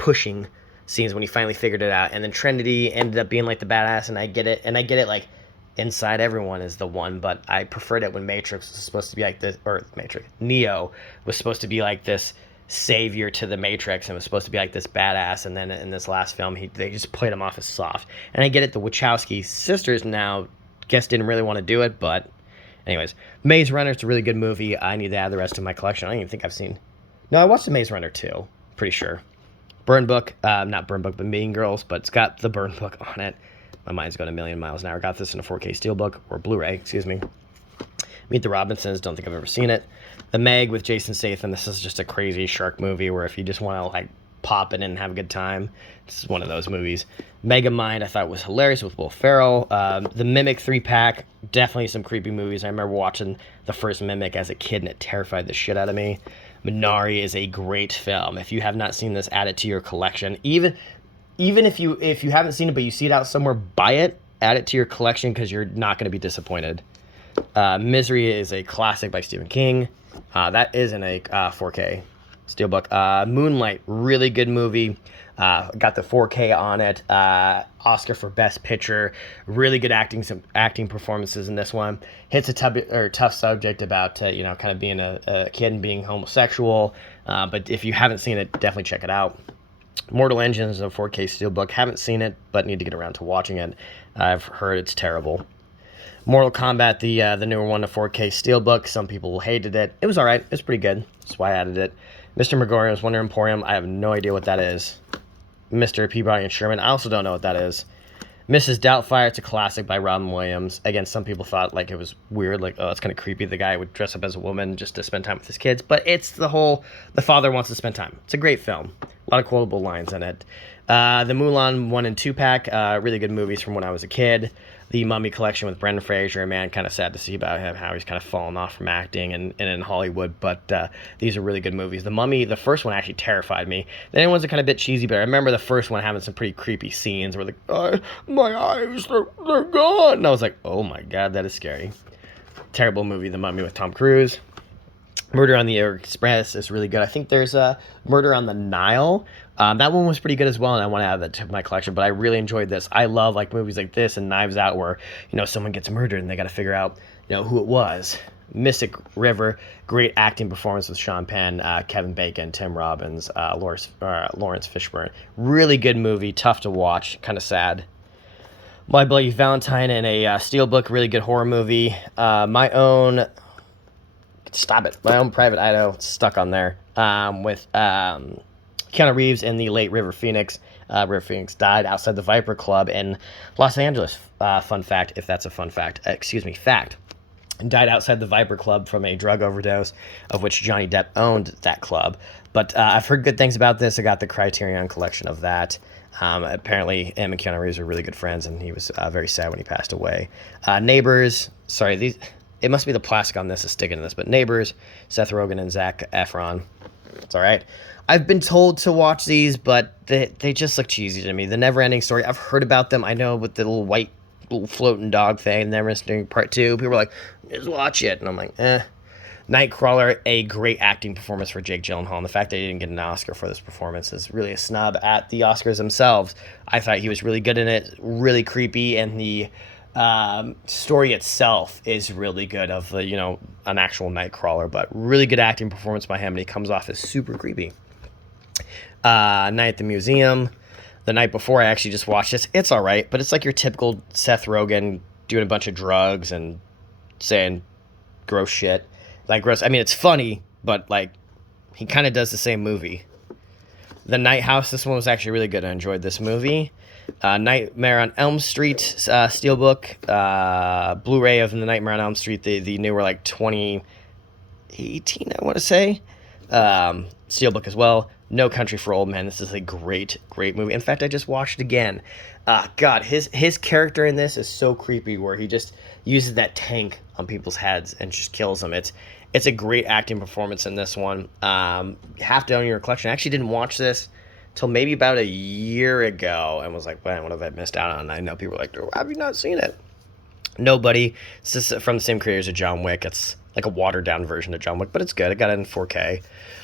pushing scenes when he finally figured it out. And then Trinity ended up being like the badass, and I get it. And I get it, like, inside everyone is the one, but I preferred it when Matrix was supposed to be like this, or Neo was supposed to be like this savior to the Matrix and was supposed to be like this badass, and then in this last film they just played him off as soft. And I get it, the Wachowski sisters now guess didn't really want to do it, but anyways, Maze Runner is a really good movie. I need to add the rest to my collection. I don't even think I've seen, no, I watched the Maze Runner 2, pretty sure. Burn Book, not Burn Book, but Mean Girls, but it's got the Burn Book on it. My mind's going a million miles an hour. Got this in a 4K Steelbook, or Blu-ray, excuse me. Meet the Robinsons, don't think I've ever seen it. The Meg with Jason Statham. This is just a crazy shark movie where if you just want to like pop it in and have a good time, this is one of those movies. Megamind I thought was hilarious with Will Ferrell. The Mimic 3-pack, definitely some creepy movies. I remember watching the first Mimic as a kid and it terrified the shit out of me. Minari is a great film. If you have not seen this, add it to your collection. Even if you haven't seen it but you see it out somewhere, buy it, add it to your collection because you're not going to be disappointed. Misery is a classic by Stephen King. That is in a 4K Steelbook. Moonlight, really good movie. Got the 4K on it. Oscar for Best Picture. Really good acting performances in this one. Hits a tough subject about kind of being a kid and being homosexual. But if you haven't seen it, definitely check it out. Mortal Engines is a 4K Steelbook. Haven't seen it, but need to get around to watching it. I've heard it's terrible. Mortal Kombat, the newer one, a 4K Steelbook. Some people hated it. It was all right. It was pretty good. That's why I added it. Mr. Megorium's Wonder Emporium. I have no idea what that is. Mr. Peabody and Sherman. I also don't know what that is. Mrs. Doubtfire. It's a classic by Robin Williams. Again, some people thought like it was weird. Like, oh, it's kind of creepy. The guy would dress up as a woman just to spend time with his kids. But it's the father wants to spend time. It's a great film. A lot of quotable lines in it. The Mulan 1 and 2-pack. Really good movies from when I was a kid. The Mummy Collection with Brendan Fraser, man, kind of sad to see about him, how he's kind of fallen off from acting and in Hollywood, but these are really good movies. The Mummy, the first one actually terrified me. The other ones are kind of a bit cheesy, but I remember the first one having some pretty creepy scenes where my eyes, they're gone. And I was like, oh my God, that is scary. Terrible movie, The Mummy with Tom Cruise. Murder on the Orient Express is really good. I think there's a Murder on the Nile. That one was pretty good as well, and I want to add that to my collection, but I really enjoyed this. I love like movies like this and Knives Out where, someone gets murdered and they got to figure out, who it was. Mystic River, great acting performance with Sean Penn, Kevin Bacon, Tim Robbins, Lawrence Fishburne. Really good movie, tough to watch, kind of sad. My Bloody Valentine in a Steelbook, really good horror movie. My Own Private Idaho, stuck on there, with Keanu Reeves and the late River Phoenix. River Phoenix died outside the Viper Club in Los Angeles. Fun fact, if that's a fun fact. Fact. And died outside the Viper Club from a drug overdose, of which Johnny Depp owned that club. But I've heard good things about this. I got the Criterion collection of that. Apparently, him and Keanu Reeves were really good friends, and he was very sad when he passed away. Neighbors, it must be the plastic on this is sticking to this, but Neighbors, Seth Rogen and Zac Efron. It's all right. I've been told to watch these, but they just look cheesy to me. The Neverending Story, I've heard about them. I know with the little floating dog thing, Neverending Part 2, people are like, just watch it. And I'm like, Nightcrawler, a great acting performance for Jake Gyllenhaal. And the fact that he didn't get an Oscar for this performance is really a snub at the Oscars themselves. I thought he was really good in it, really creepy, and the story itself is really good of an actual Nightcrawler, but really good acting performance by him, and he comes off as super creepy. Night at the Museum. The night before, I actually just watched this. It's all right, but it's like your typical Seth Rogen doing a bunch of drugs and saying gross shit. Like gross. I mean, it's funny, but like he kind of does the same movie. The Night House. This one was actually really good. I enjoyed this movie. Nightmare on Elm Street Steelbook. Blu-ray of The Nightmare on Elm Street. The newer like 2018, I want to say. Steelbook as well. No Country for Old Men. This is a great movie. In fact, I just watched it again. God, his character in this is so creepy, where he just uses that tank on people's heads and just kills them. It's a great acting performance in this one. Have to own your collection. I actually didn't watch this till maybe about a year ago, and was like, man, what have I missed out on? I know people are like, oh, have you not seen it? Nobody. This is from the same creators of John Wick. It's like a watered down version of John Wick, but it's good. I got it in 4K.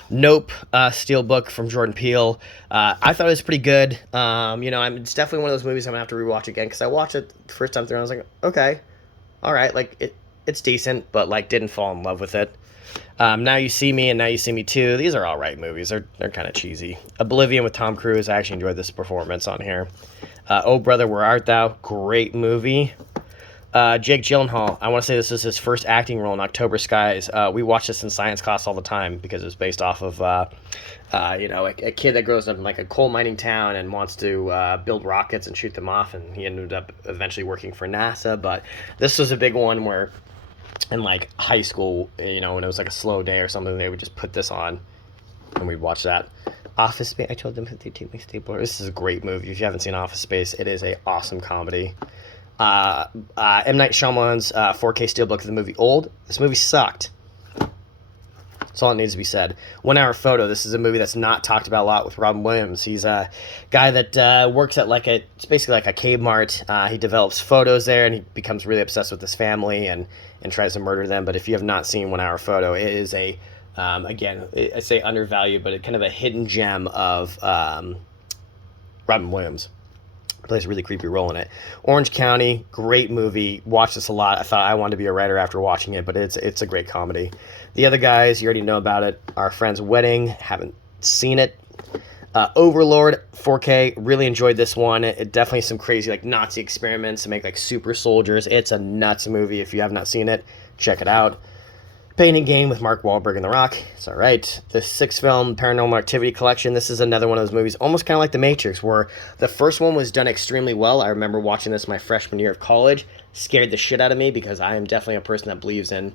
Nope, Steelbook from Jordan Peele. I thought it was pretty good. It's definitely one of those movies I'm gonna have to rewatch again because I watched it the first time through and I was like, okay, all right, like it's decent, but like didn't fall in love with it. Now You See Me and Now You See Me Too. These are all right movies. They're kind of cheesy. Oblivion with Tom Cruise. I actually enjoyed this performance on here. Oh Brother, Where Art Thou? Great movie. Jake Gyllenhaal. I want to say this is his first acting role in October Skies. We watch this in science class all the time because it's based off of a kid that grows up in like a coal mining town and wants to build rockets and shoot them off, and he ended up eventually working for NASA. But this was a big one where in like high school, when it was like a slow day or something, they would just put this on and we'd watch that. Office Space. I told them to take my stapler. This is a great movie. If you haven't seen Office Space, it is a awesome comedy. M. Night Shyamalan's 4K Steelbook of the movie Old. This movie sucked. That's all it needs to be said. 1 Hour Photo. This is a movie that's not talked about a lot with Robin Williams. He's a guy that works at it's basically like a Kmart. He develops photos there and he becomes really obsessed with his family and tries to murder them. But if you have not seen 1 Hour Photo, it is again, I say undervalued, but kind of a hidden gem of Robin Williams. Plays a really creepy role in it. Orange County, great movie. Watched this a lot. I thought I wanted to be a writer after watching it, but it's a great comedy. The other guys, you already know about it. Our Friend's Wedding, haven't seen it. Overlord, 4K, really enjoyed this one. It definitely some crazy like Nazi experiments to make like super soldiers. It's a nuts movie. If you have not seen it, check it out. Pain and Gain with Mark Wahlberg and The Rock. It's all right. The 6-film Paranormal Activity Collection. This is another one of those movies, almost kind of like The Matrix, where the first one was done extremely well. I remember watching this my freshman year of college. Scared the shit out of me because I am definitely a person that believes in,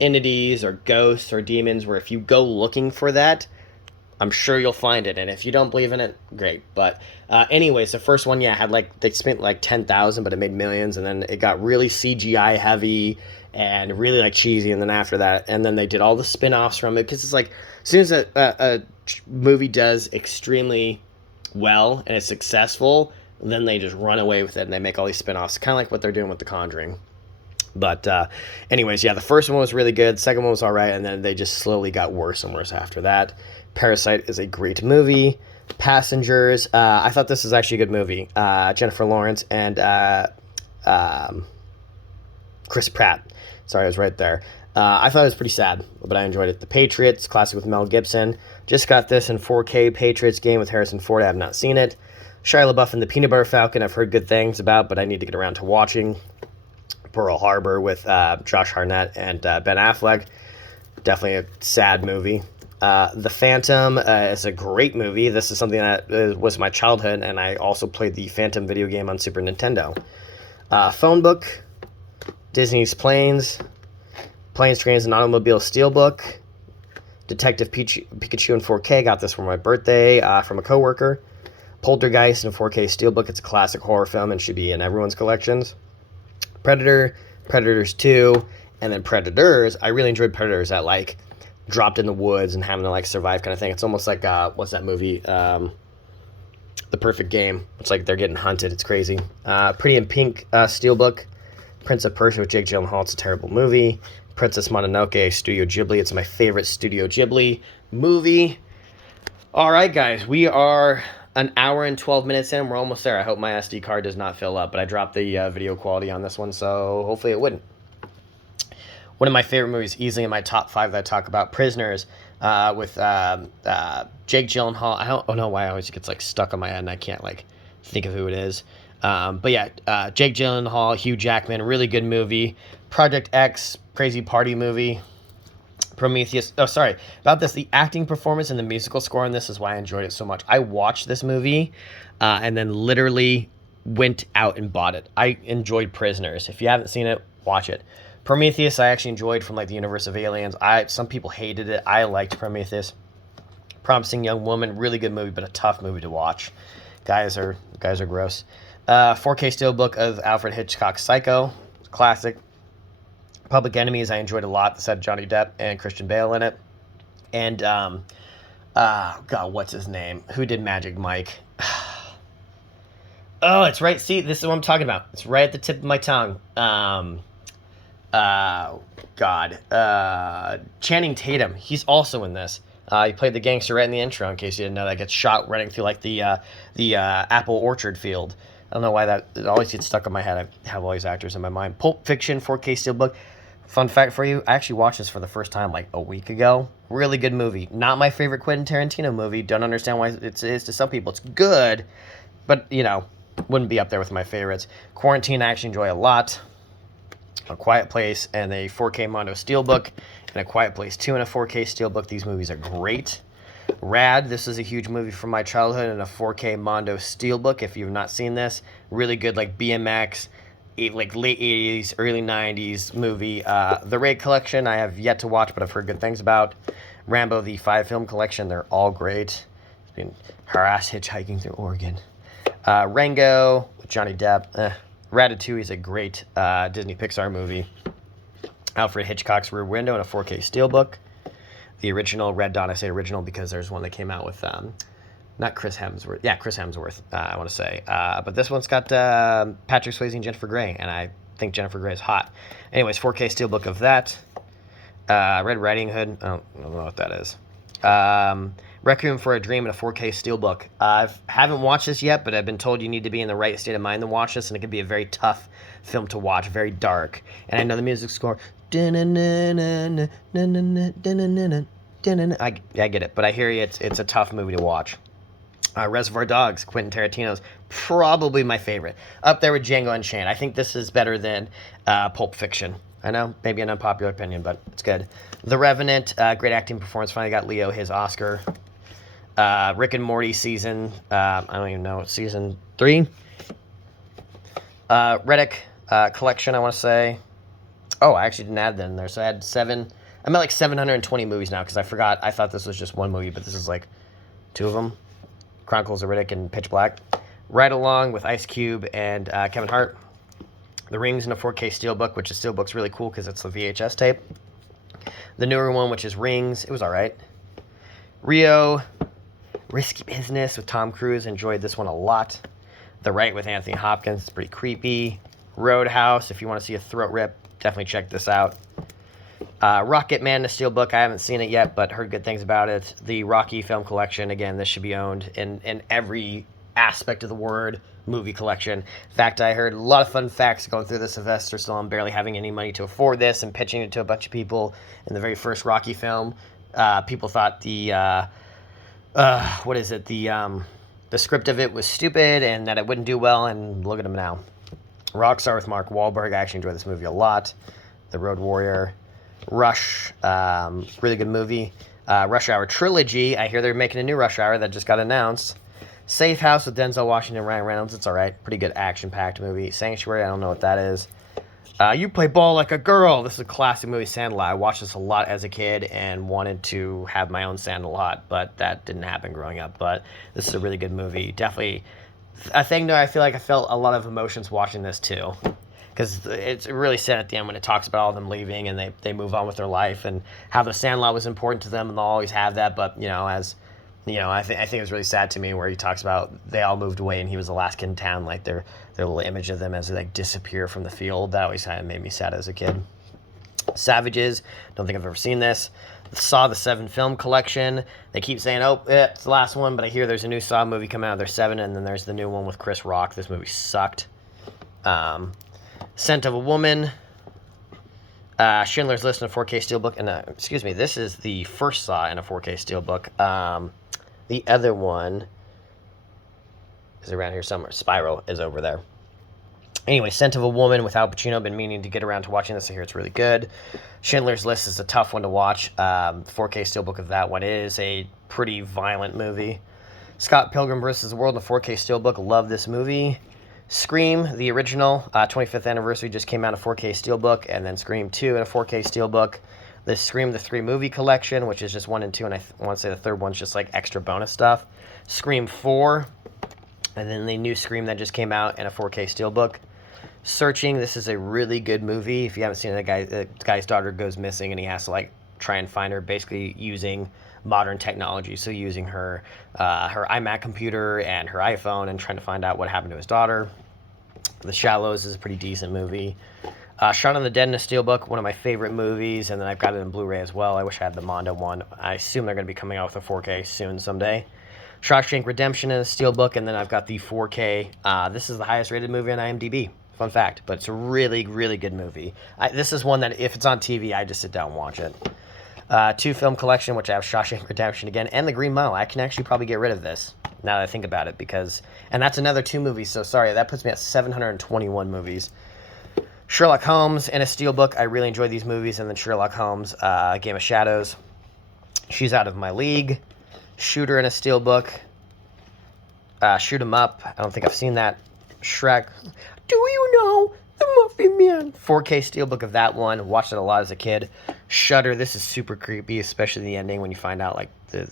entities or ghosts or demons, where if you go looking for that, I'm sure you'll find it. And if you don't believe in it, great. But anyways, the first one, had they spent like 10,000, but it made millions. And then it got really CGI heavy and really like cheesy. And then after that, and then they did all the spin-offs from it. Because it's like, as soon as a movie does extremely well and it's successful, then they just run away with it and they make all these spin-offs. Kind of like what they're doing with The Conjuring. But anyways, the first one was really good. Second one was all right. And then they just slowly got worse and worse after that. Parasite is a great movie. Passengers. I thought this was actually a good movie. Jennifer Lawrence and Chris Pratt. Sorry, I was right there. I thought it was pretty sad, but I enjoyed it. The Patriots, classic with Mel Gibson. Just got this in 4K. Patriots game with Harrison Ford. I have not seen it. Shia LaBeouf and the Peanut Butter Falcon. I've heard good things about, but I need to get around to watching. Pearl Harbor with Josh Hartnett and Ben Affleck. Definitely a sad movie. The Phantom is a great movie. This is something that was my childhood, and I also played the Phantom video game on Super Nintendo. Phone Book, Disney's Planes, Trains, and Automobiles Steelbook, Detective Pikachu in 4K. Got this for my birthday from a coworker. Poltergeist in 4K Steelbook. It's a classic horror film and should be in everyone's collections. Predator, Predators 2, and then Predators. I really enjoyed Predators that like dropped in the woods and having to like survive kind of thing. It's almost like what's that movie? The Perfect Game. It's like they're getting hunted. It's crazy. Pretty in Pink Steelbook. Prince of Persia with Jake Gyllenhaal. It's a terrible movie. Princess Mononoke, Studio Ghibli. It's my favorite Studio Ghibli movie. All right, guys, we are an hour and 12 minutes in. We're almost there. I hope my SD card does not fill up, but I dropped the video quality on this one, so hopefully it wouldn't. One of my favorite movies, easily in my top 5 that I talk about, Prisoners, with Jake Gyllenhaal. I don't know why I always gets like stuck on my head and I can't like think of who it is. But Jake Gyllenhaal, Hugh Jackman, really good movie. Project X, crazy party movie. Prometheus. Oh, sorry about this. The acting performance and the musical score on this is why I enjoyed it so much. I watched this movie and then literally went out and bought it. I enjoyed Prisoners. If you haven't seen it, watch it. Prometheus, I actually enjoyed from like the universe of aliens. Some people hated it. I liked Prometheus. Promising Young Woman, really good movie, but a tough movie to watch. Guys are gross. 4K Steelbook of Alfred Hitchcock's Psycho, classic. Public Enemies, I enjoyed a lot. This had Johnny Depp and Christian Bale in it. And, God, what's his name? Who did Magic Mike? Oh, it's right. See, this is what I'm talking about. It's right at the tip of my tongue. uh, God, Channing Tatum. He's also in this. He played the gangster right in the intro. In case you didn't know, that gets shot running through like the apple orchard field. I don't know why that it always gets stuck in my head. I have all these actors in my mind. Pulp Fiction, 4K Steelbook. Fun fact for you: I actually watched this for the first time like a week ago. Really good movie. Not my favorite Quentin Tarantino movie. Don't understand why it is to some people. It's good, but wouldn't be up there with my favorites. Quarantine, I actually enjoy a lot. A Quiet Place and a 4K Mondo Steelbook, and A Quiet Place 2 and a 4K Steelbook. These movies are great. Rad, this is a huge movie from my childhood, and a 4K Mondo Steelbook. If you've not seen this, really good, like BMX, like late 80s, early 90s movie. The Ray Collection, I have yet to watch, but I've heard good things about. Rambo, the 5 film collection, they're all great. Been harassed hitchhiking through Oregon. Rango, with Johnny Depp. Ratatouille is a great Disney Pixar movie. Alfred Hitchcock's Rear Window in a 4K Steelbook. The original Red Dawn, I say original because there's one that came out with, not Chris Hemsworth. Yeah, Chris Hemsworth, I want to say. But this one's got Patrick Swayze and Jennifer Grey, and I think Jennifer Grey is hot. Anyways, 4K Steelbook of that. Red Riding Hood, I don't know what that is. Requiem for a Dream in a 4K Steelbook. I haven't watched this yet, but I've been told you need to be in the right state of mind to watch this, and it can be a very tough film to watch, very dark. And I know the music score. I get it, but I hear you. It's a tough movie to watch. Reservoir Dogs, Quentin Tarantino's, probably my favorite. Up there with Django Unchained. I think this is better than Pulp Fiction. I know, maybe an unpopular opinion, but it's good. The Revenant, great acting performance. Finally got Leo his Oscar. Rick and Morty season, I don't even know, season 3. Reddick collection, I want to say. Oh, I actually didn't add that in there, so I had 7. I'm at like 720 movies now because I forgot. I thought this was just one movie, but this is like 2 of them. Chronicles of Riddick and Pitch Black. Ride Along with Ice Cube and Kevin Hart. The Rings in a 4K Steelbook, which is Steelbook's really cool because it's the VHS tape. The newer one, which is Rings, it was all right. Rio, Risky Business with Tom Cruise, enjoyed this one a lot. The Right with Anthony Hopkins, it's pretty creepy. Roadhouse, if you want to see a throat rip, definitely check this out. Rocket Man, the Steelbook, I haven't seen it yet, but heard good things about it. The Rocky Film Collection, again, this should be owned in every aspect of the word, movie collection. In fact, I heard a lot of fun facts going through this Sylvester Stallone barely having any money to afford this and pitching it to a bunch of people in the very first Rocky film. People thought the script of it was stupid and that it wouldn't do well, and look at him now. Rockstar with Mark Wahlberg, I actually enjoyed this movie a lot. The Road Warrior. Rush, really good movie. Rush Hour Trilogy, I hear they're making a new Rush Hour that just got announced. Safe House with Denzel Washington and Ryan Reynolds, it's alright. Pretty good action-packed movie. Sanctuary, I don't know what that is. You Play Ball Like a Girl, this is a classic movie, Sandlot. I watched this a lot as a kid and wanted to have my own Sandlot, but that didn't happen growing up. But this is a really good movie. Definitely a thing that I feel like I felt a lot of emotions watching this too. Because it's really sad at the end when it talks about all of them leaving and they move on with their life and how the Sandlot was important to them and they'll always have that. But, I think it was really sad to me where he talks about they all moved away and he was the last kid in town, like their little image of them as they disappear from the field. That always kind of made me sad as a kid. Savages, don't think I've ever seen this. Saw the 7 film collection. They keep saying, it's the last one, but I hear there's a new Saw movie coming out. There's 7, and then there's the new one with Chris Rock. This movie sucked. Scent of a Woman, Schindler's List in a 4K Steelbook, and this is the first Saw in a 4K Steelbook. The other one is around here somewhere. Spiral is over there. Anyway, Scent of a Woman with Al Pacino. Been meaning to get around to watching this. I hear it's really good. Schindler's List is a tough one to watch. 4K Steelbook of that one. It is a pretty violent movie. Scott Pilgrim vs. the World in a 4K Steelbook. Love this movie. Scream, the original, 25th anniversary, just came out a 4K Steelbook, and then Scream 2 in a 4K Steelbook. The Scream the 3 movie collection, which is just 1 and 2, and I want to say the third one's just like extra bonus stuff. Scream 4, and then the new Scream that just came out in a 4K Steelbook. Searching, this is a really good movie. If you haven't seen it, the guy's daughter goes missing, and he has to try and find her, basically using modern technology, so using her iMac computer and her iPhone and trying to find out what happened to his daughter. The Shallows is a pretty decent movie. Shaun of the Dead in a Steelbook, one of my favorite movies, and then I've got it in Blu-ray as well. I wish I had the Mondo one. I assume they're going to be coming out with a 4K soon someday. Shawshank Redemption in a Steelbook, and then I've got the 4K. This is the highest rated movie on IMDb. Fun fact, but it's a really, really good movie. This is one that if it's on TV, I just sit down and watch it. 2-film collection, which I have Shawshank Redemption again, and The Green Mile. I can actually probably get rid of this now that I think about it, and that's another 2 movies, so sorry, that puts me at 721 movies. Sherlock Holmes in a Steelbook. I really enjoy these movies, and then Sherlock Holmes, Game of Shadows. She's Out of My League. Shooter in a Steelbook. Shoot 'em Up. I don't think I've seen that. Shrek. Do you know the Muffin Man? 4K Steelbook of that one. Watched it a lot as a kid. Shudder. This is super creepy, especially the ending when you find out like the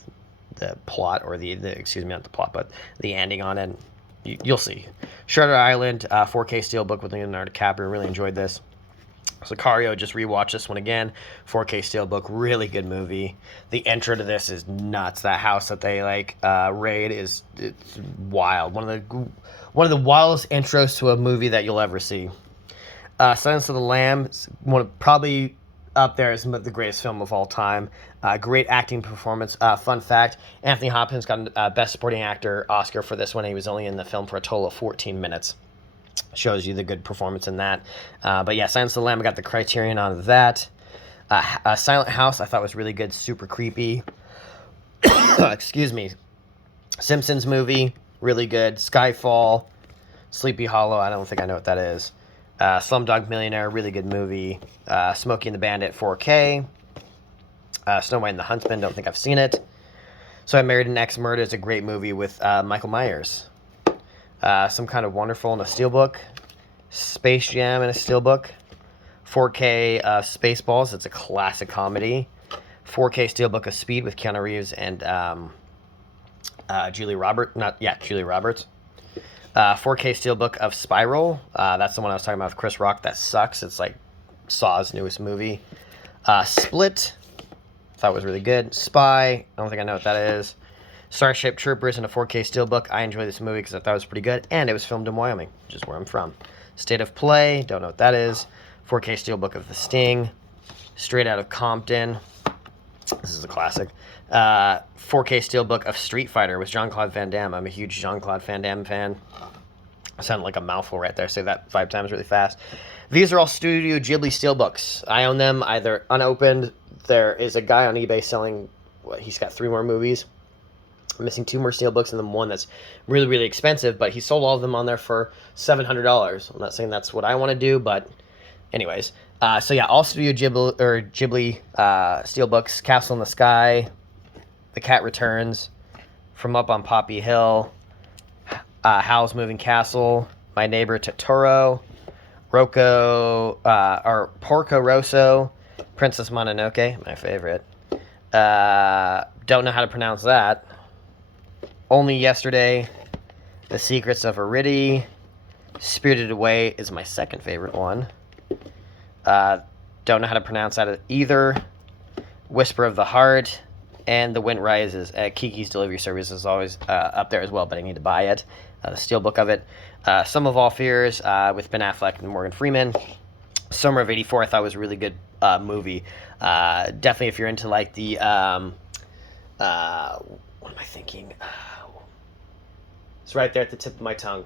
plot, or the excuse me, not the plot, but the ending on it. You'll see. Shutter Island, 4K Steelbook with Leonardo DiCaprio. Really enjoyed this. Sicario, just rewatched this one again. 4K Steelbook, really good movie. The intro to this is nuts. That house that they raid it's wild. One of the wildest intros to a movie that you'll ever see. Silence of the Lambs, probably up there as the greatest film of all time. Great acting performance. Fun fact, Anthony Hopkins got a Best Supporting Actor Oscar for this one. He was only in the film for a total of 14 minutes. Shows you the good performance in that. But yeah, Silence of the Lamb, I got the Criterion on that. Silent House, I thought was really good. Super creepy. Excuse me. Simpsons movie, really good. Skyfall. Sleepy Hollow, I don't think I know what that is. Slumdog Millionaire, really good movie. Smokey and the Bandit, 4K. Snow White and the Huntsman, don't think I've seen it. So I Married an Ex-Murder is a great movie with Michael Myers. Some Kind of Wonderful in a Steelbook. Space Jam in a Steelbook. 4K Spaceballs, it's a classic comedy. 4K Steelbook of Speed with Keanu Reeves and Julie Roberts. 4K Steelbook of Spiral. That's the one I was talking about with Chris Rock. That sucks. It's like Saw's newest movie. Split. Thought was really good. Spy. I don't think I know what that is. Starship Troopers in a 4K Steelbook. I enjoyed this movie because I thought it was pretty good. And it was filmed in Wyoming, which is where I'm from. State of Play. Don't know what that is. 4K Steelbook of The Sting. Straight Out of Compton. This is a classic. 4K Steelbook of Street Fighter with Jean-Claude Van Damme. I'm a huge Jean-Claude Van Damme fan. I sounded like a mouthful right there. Say that 5 times really fast. These are all Studio Ghibli Steelbooks. I own them either unopened. There is a guy on eBay selling, he's got 3 more movies. I'm missing 2 more Steelbooks and then one that's really, really expensive, but he sold all of them on there for $700. I'm not saying that's what I want to do, but anyways. So yeah, all Studio Ghibli Steelbooks. Castle in the Sky, The Cat Returns, From Up on Poppy Hill, Howl's Moving Castle, My Neighbor Totoro, Porco Rosso, Princess Mononoke, my favorite. Don't know how to pronounce that. Only Yesterday, The Secrets of Aridi, Spirited Away is my second favorite one. Don't know how to pronounce that either. Whisper of the Heart, and The Wind Rises. Kiki's Delivery Service is always up there as well, but I need to buy it. The steelbook of it. Sum of All Fears with Ben Affleck and Morgan Freeman. Summer of '84 I thought was a really good movie. Definitely if you're into like the what am I thinking? It's right there at the tip of my tongue.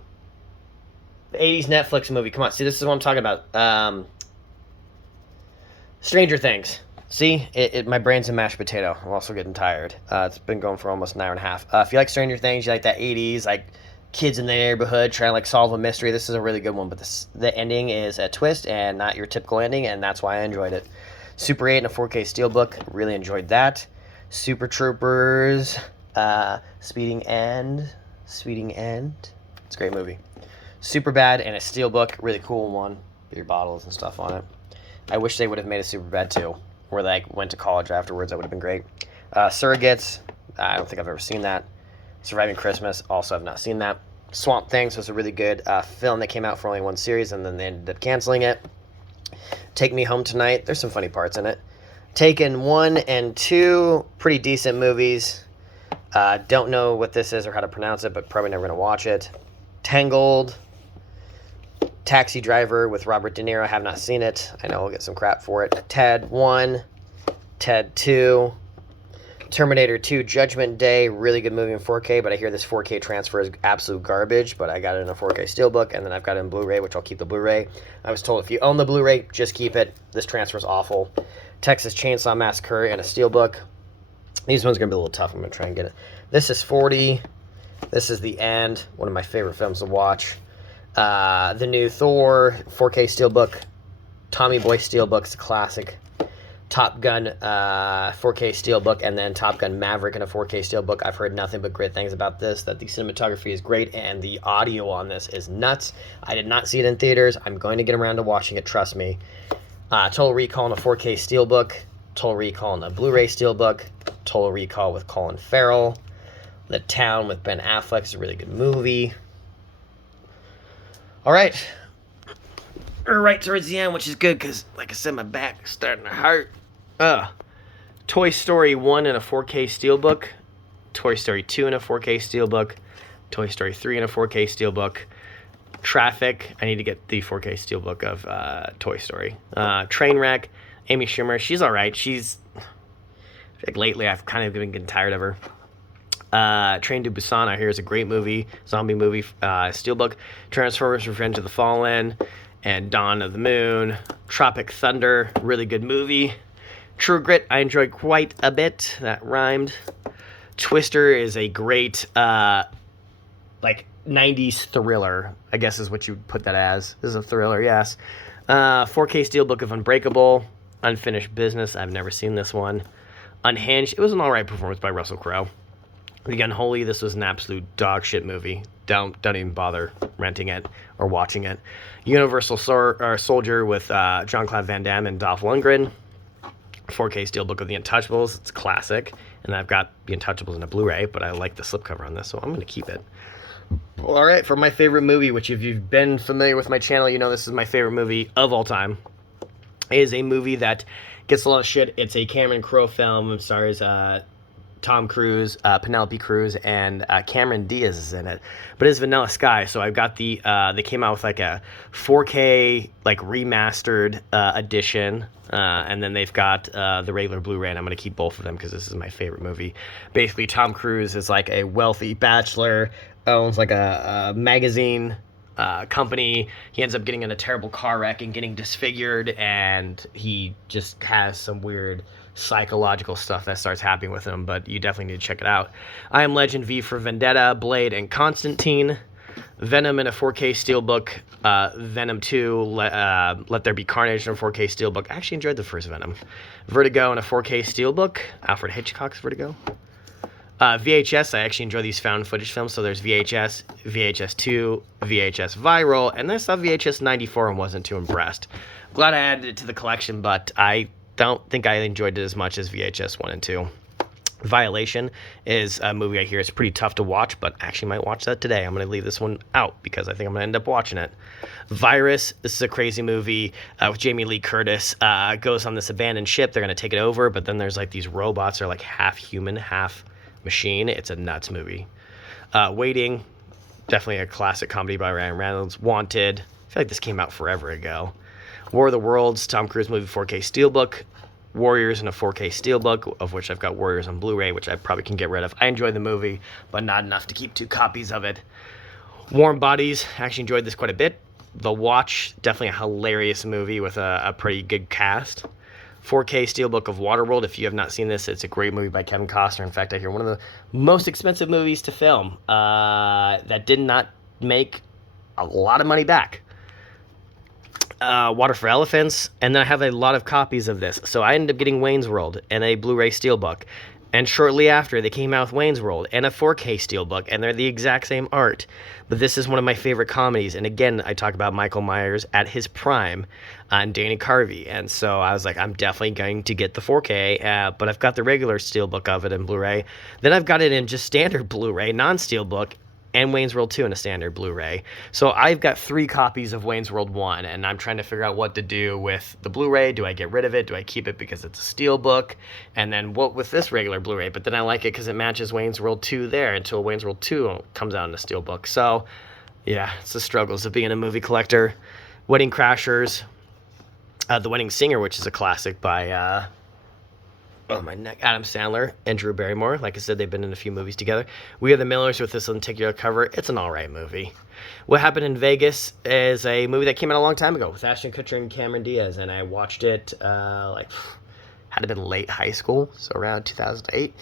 The '80s Netflix movie. Come on, see, this is what I'm talking about. Stranger Things. See, my brain's a mashed potato. I'm also getting tired. It's been going for almost an hour and a half. If you like Stranger Things, you like that '80s, like kids in the neighborhood trying to like solve a mystery, this is a really good one. But the ending is a twist and not your typical ending, and that's why I enjoyed it. Super 8 and a 4K Steelbook. Really enjoyed that. Super Troopers. Speeding End. It's a great movie. Super Bad and a Steelbook. Really cool one. Beer bottles and stuff on it. I wish they would have made a Super Bad too, where they went to college afterwards. That would have been great. Surrogates. I don't think I've ever seen that. Surviving Christmas. Also, I've not seen that. Swamp Things was a really good film that came out for only 1 series, and then they ended up canceling it. Take Me Home Tonight. There's some funny parts in it. Taken 1 and 2. Pretty decent movies. Don't know what this is or how to pronounce it, but probably never going to watch it. Tangled. Taxi Driver with Robert De Niro. I have not seen it. I know I'll get some crap for it. Ted 1, Ted 2, Terminator 2 Judgment Day, really good movie in 4K, but I hear this 4K transfer is absolute garbage, but I got it in a 4K Steelbook, and then I've got it in Blu-ray, which I'll keep the Blu-ray. I was told if you own the Blu-ray, just keep it. This transfer is awful. Texas Chainsaw Massacre in a Steelbook. These ones are going to be a little tough. I'm going to try and get it. This is 40. This is The End, one of my favorite films to watch. The new Thor 4K Steelbook. Tommy Boy Steelbook, it's a classic. Top Gun 4K Steelbook, and then Top Gun Maverick in a 4K Steelbook. I've heard nothing but great things about this, that the cinematography is great, and the audio on this is nuts. I did not see it in theaters. I'm going to get around to watching it, trust me. Total Recall in a 4K Steelbook. Total Recall in a Blu-ray Steelbook. Total Recall with Colin Farrell. The Town with Ben Affleck is a really good movie. All right. We're right towards the end, which is good because, like I said, my back is starting to hurt. Toy Story 1 in a 4K Steelbook. Toy Story 2 in a 4K Steelbook. Toy Story 3 in a 4K Steelbook. Traffic. I need to get the 4K Steelbook of Toy Story. Trainwreck. Amy Schumer. She's all right. She's... like lately, I've kind of been getting tired of her. Train to Busan, I hear, is a great movie. Zombie movie. Steelbook. Transformers Revenge of the Fallen. And Dawn of the Moon. Tropic Thunder, really good movie. True Grit, I enjoyed quite a bit. That rhymed. Twister is a great, like, 90s thriller, I guess is what you would put that as. This is a thriller, yes. 4K Steelbook of Unbreakable. Unfinished Business, I've never seen this one. Unhinged, it was an alright performance by Russell Crowe. The Unholy, this was an absolute dog shit movie. Don't even bother renting it or watching it. Universal Soldier with Jean-Claude Van Damme and Dolph Lundgren. 4K Steelbook of The Untouchables. It's classic. And I've got The Untouchables in a Blu-ray, but I like the slipcover on this, so I'm going to keep it. Well, all right, for my favorite movie, which if you've been familiar with my channel, you know this is my favorite movie of all time, is a movie that gets a lot of shit. It's a Cameron Crowe film. It stars Tom Cruise, Penelope Cruz, and Cameron Diaz is in it. But it's Vanilla Sky, so I've got the, they came out with like a 4K, like remastered edition, and then they've got the regular Blu-ray, and I'm going to keep both of them because this is my favorite movie. Basically, Tom Cruise is like a wealthy bachelor, owns like a magazine company. He ends up getting in a terrible car wreck and getting disfigured, and he just has some weird psychological stuff that starts happening with him, but you definitely need to check it out. I Am Legend, V for Vendetta, Blade, and Constantine. Venom in a 4K Steelbook. Venom 2, Let There Be Carnage in a 4K Steelbook. I actually enjoyed the first Venom. Vertigo in a 4K Steelbook. Alfred Hitchcock's Vertigo. VHS, I actually enjoy these found footage films, so there's VHS, VHS 2, VHS Viral, and I saw VHS 94 and wasn't too impressed. Glad I added it to the collection, but I don't think I enjoyed it as much as VHS 1 and 2. Violation is a movie I hear is pretty tough to watch, but I actually might watch that today. I'm going to leave this one out because I think I'm going to end up watching it. Virus, this is a crazy movie with Jamie Lee Curtis. Goes on this abandoned ship. They're going to take it over, but then there's like these robots that are like half human, half machine. It's a nuts movie. Waiting, definitely a classic comedy by Ryan Reynolds. Wanted, I feel like this came out forever ago. War of the Worlds, Tom Cruise movie 4K Steelbook. Warriors in a 4K Steelbook, of which I've got Warriors on Blu-ray, which I probably can get rid of. I enjoyed the movie, but not enough to keep 2 copies of it. Warm Bodies, I actually enjoyed this quite a bit. The Watch, definitely a hilarious movie with a pretty good cast. 4K Steelbook of Waterworld, if you have not seen this, it's a great movie by Kevin Costner. In fact, I hear one of the most expensive movies to film that did not make a lot of money back. Water for Elephants, and then I have a lot of copies of this. So I ended up getting Wayne's World and a Blu-ray Steelbook. And shortly after, they came out with Wayne's World and a 4K Steelbook, and they're the exact same art. But this is one of my favorite comedies. And again, I talk about Michael Myers at his prime and Dana Carvey. And so I was like, I'm definitely going to get the 4K, but I've got the regular Steelbook of it in Blu-ray. Then I've got it in just standard Blu-ray, non-Steelbook, and Wayne's World 2 in a standard Blu-ray. So I've got 3 copies of Wayne's World 1, and I'm trying to figure out what to do with the Blu-ray. Do I get rid of it? Do I keep it because it's a Steelbook? And then what with this regular Blu-ray? But then I like it because it matches Wayne's World 2 there until Wayne's World 2 comes out in a Steelbook. So Yeah, it's the struggles of being a movie collector. Wedding Crashers, The Wedding Singer, which is a classic by oh my neck, Adam Sandler and Drew Barrymore. Like I said, they've been in a few movies together. We Are the Millers with this particular cover. It's an all right movie. What Happened in Vegas is a movie that came out a long time ago with Ashton Kutcher and Cameron Diaz, and I watched it had to been late high school, so around 2008.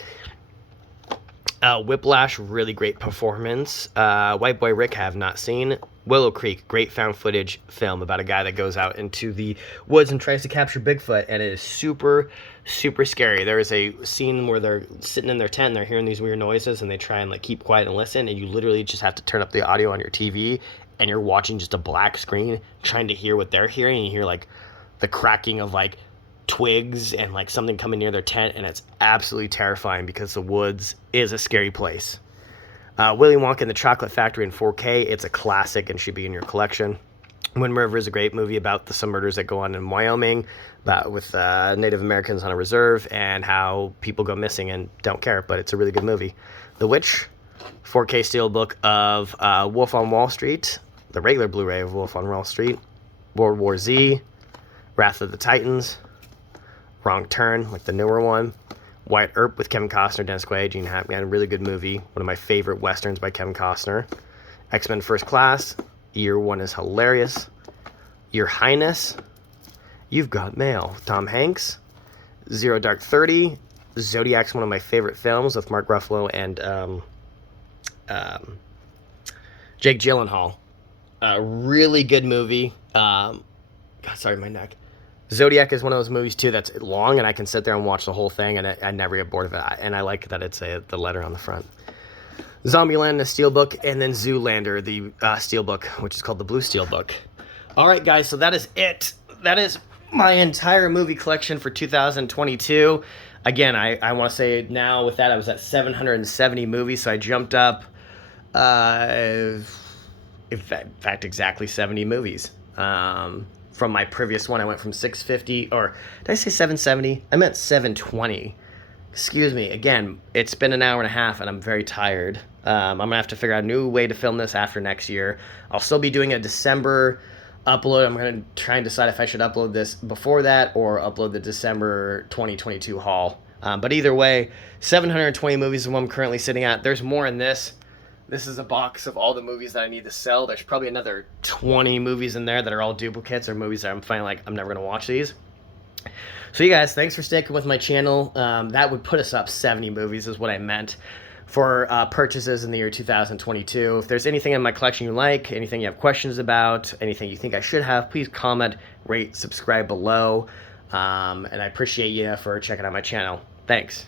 Whiplash, really great performance. White Boy Rick, have not seen. Willow Creek, great found footage film about a guy that goes out into the woods and tries to capture Bigfoot, and it is super, super scary. There is a scene where they're sitting in their tent and they're hearing these weird noises, and they try and like keep quiet and listen, and you literally just have to turn up the audio on your TV, and you're watching just a black screen trying to hear what they're hearing, and you hear like the cracking of like twigs and like something coming near their tent, and it's absolutely terrifying because the woods is a scary place. Willy Wonka and the Chocolate Factory in 4K, it's a classic and should be in your collection. Wind River is a great movie about some murders that go on in Wyoming, with Native Americans on a reserve, and how people go missing and don't care, but it's a really good movie. The Witch, 4K steelbook of Wolf on Wall Street, the regular Blu-ray of Wolf on Wall Street, World War Z, Wrath of the Titans, Wrong Turn, like the newer one, Wyatt Earp with Kevin Costner, Dennis Quaid, Gene Hackman, really good movie. One of my favorite westerns by Kevin Costner. X-Men First Class, Year One is hilarious. Your Highness, You've Got Mail, Tom Hanks. Zero Dark 30, Zodiac's one of my favorite films with Mark Ruffalo and Jake Gyllenhaal. Really good movie. God, sorry, my neck. Zodiac is one of those movies, too, that's long, and I can sit there and watch the whole thing, and I never get bored of it. And I like that it's the letter on the front. Zombieland, the steelbook, and then Zoolander, the steelbook, which is called the Blue Steelbook. All right, guys, so that is it. That is my entire movie collection for 2022. Again, I want to say now with that, I was at 770 movies, so I jumped up, in fact, exactly 70 movies. From my previous one, I went from 650, or did I say 770? I meant 720. Excuse me. Again, it's been an hour and a half, and I'm very tired. I'm going to have to figure out a new way to film this after next year. I'll still be doing a December upload. I'm going to try and decide if I should upload this before that or upload the December 2022 haul. But either way, 720 movies is what I'm currently sitting at. There's more in this. This is a box of all the movies that I need to sell. There's probably another 20 movies in there that are all duplicates or movies that I'm finding like I'm never going to watch these. So you guys, thanks for sticking with my channel. That would put us up 70 movies is what I meant for purchases in the year 2022. If there's anything in my collection you like, anything you have questions about, anything you think I should have, please comment, rate, subscribe below. And I appreciate you for checking out my channel. Thanks.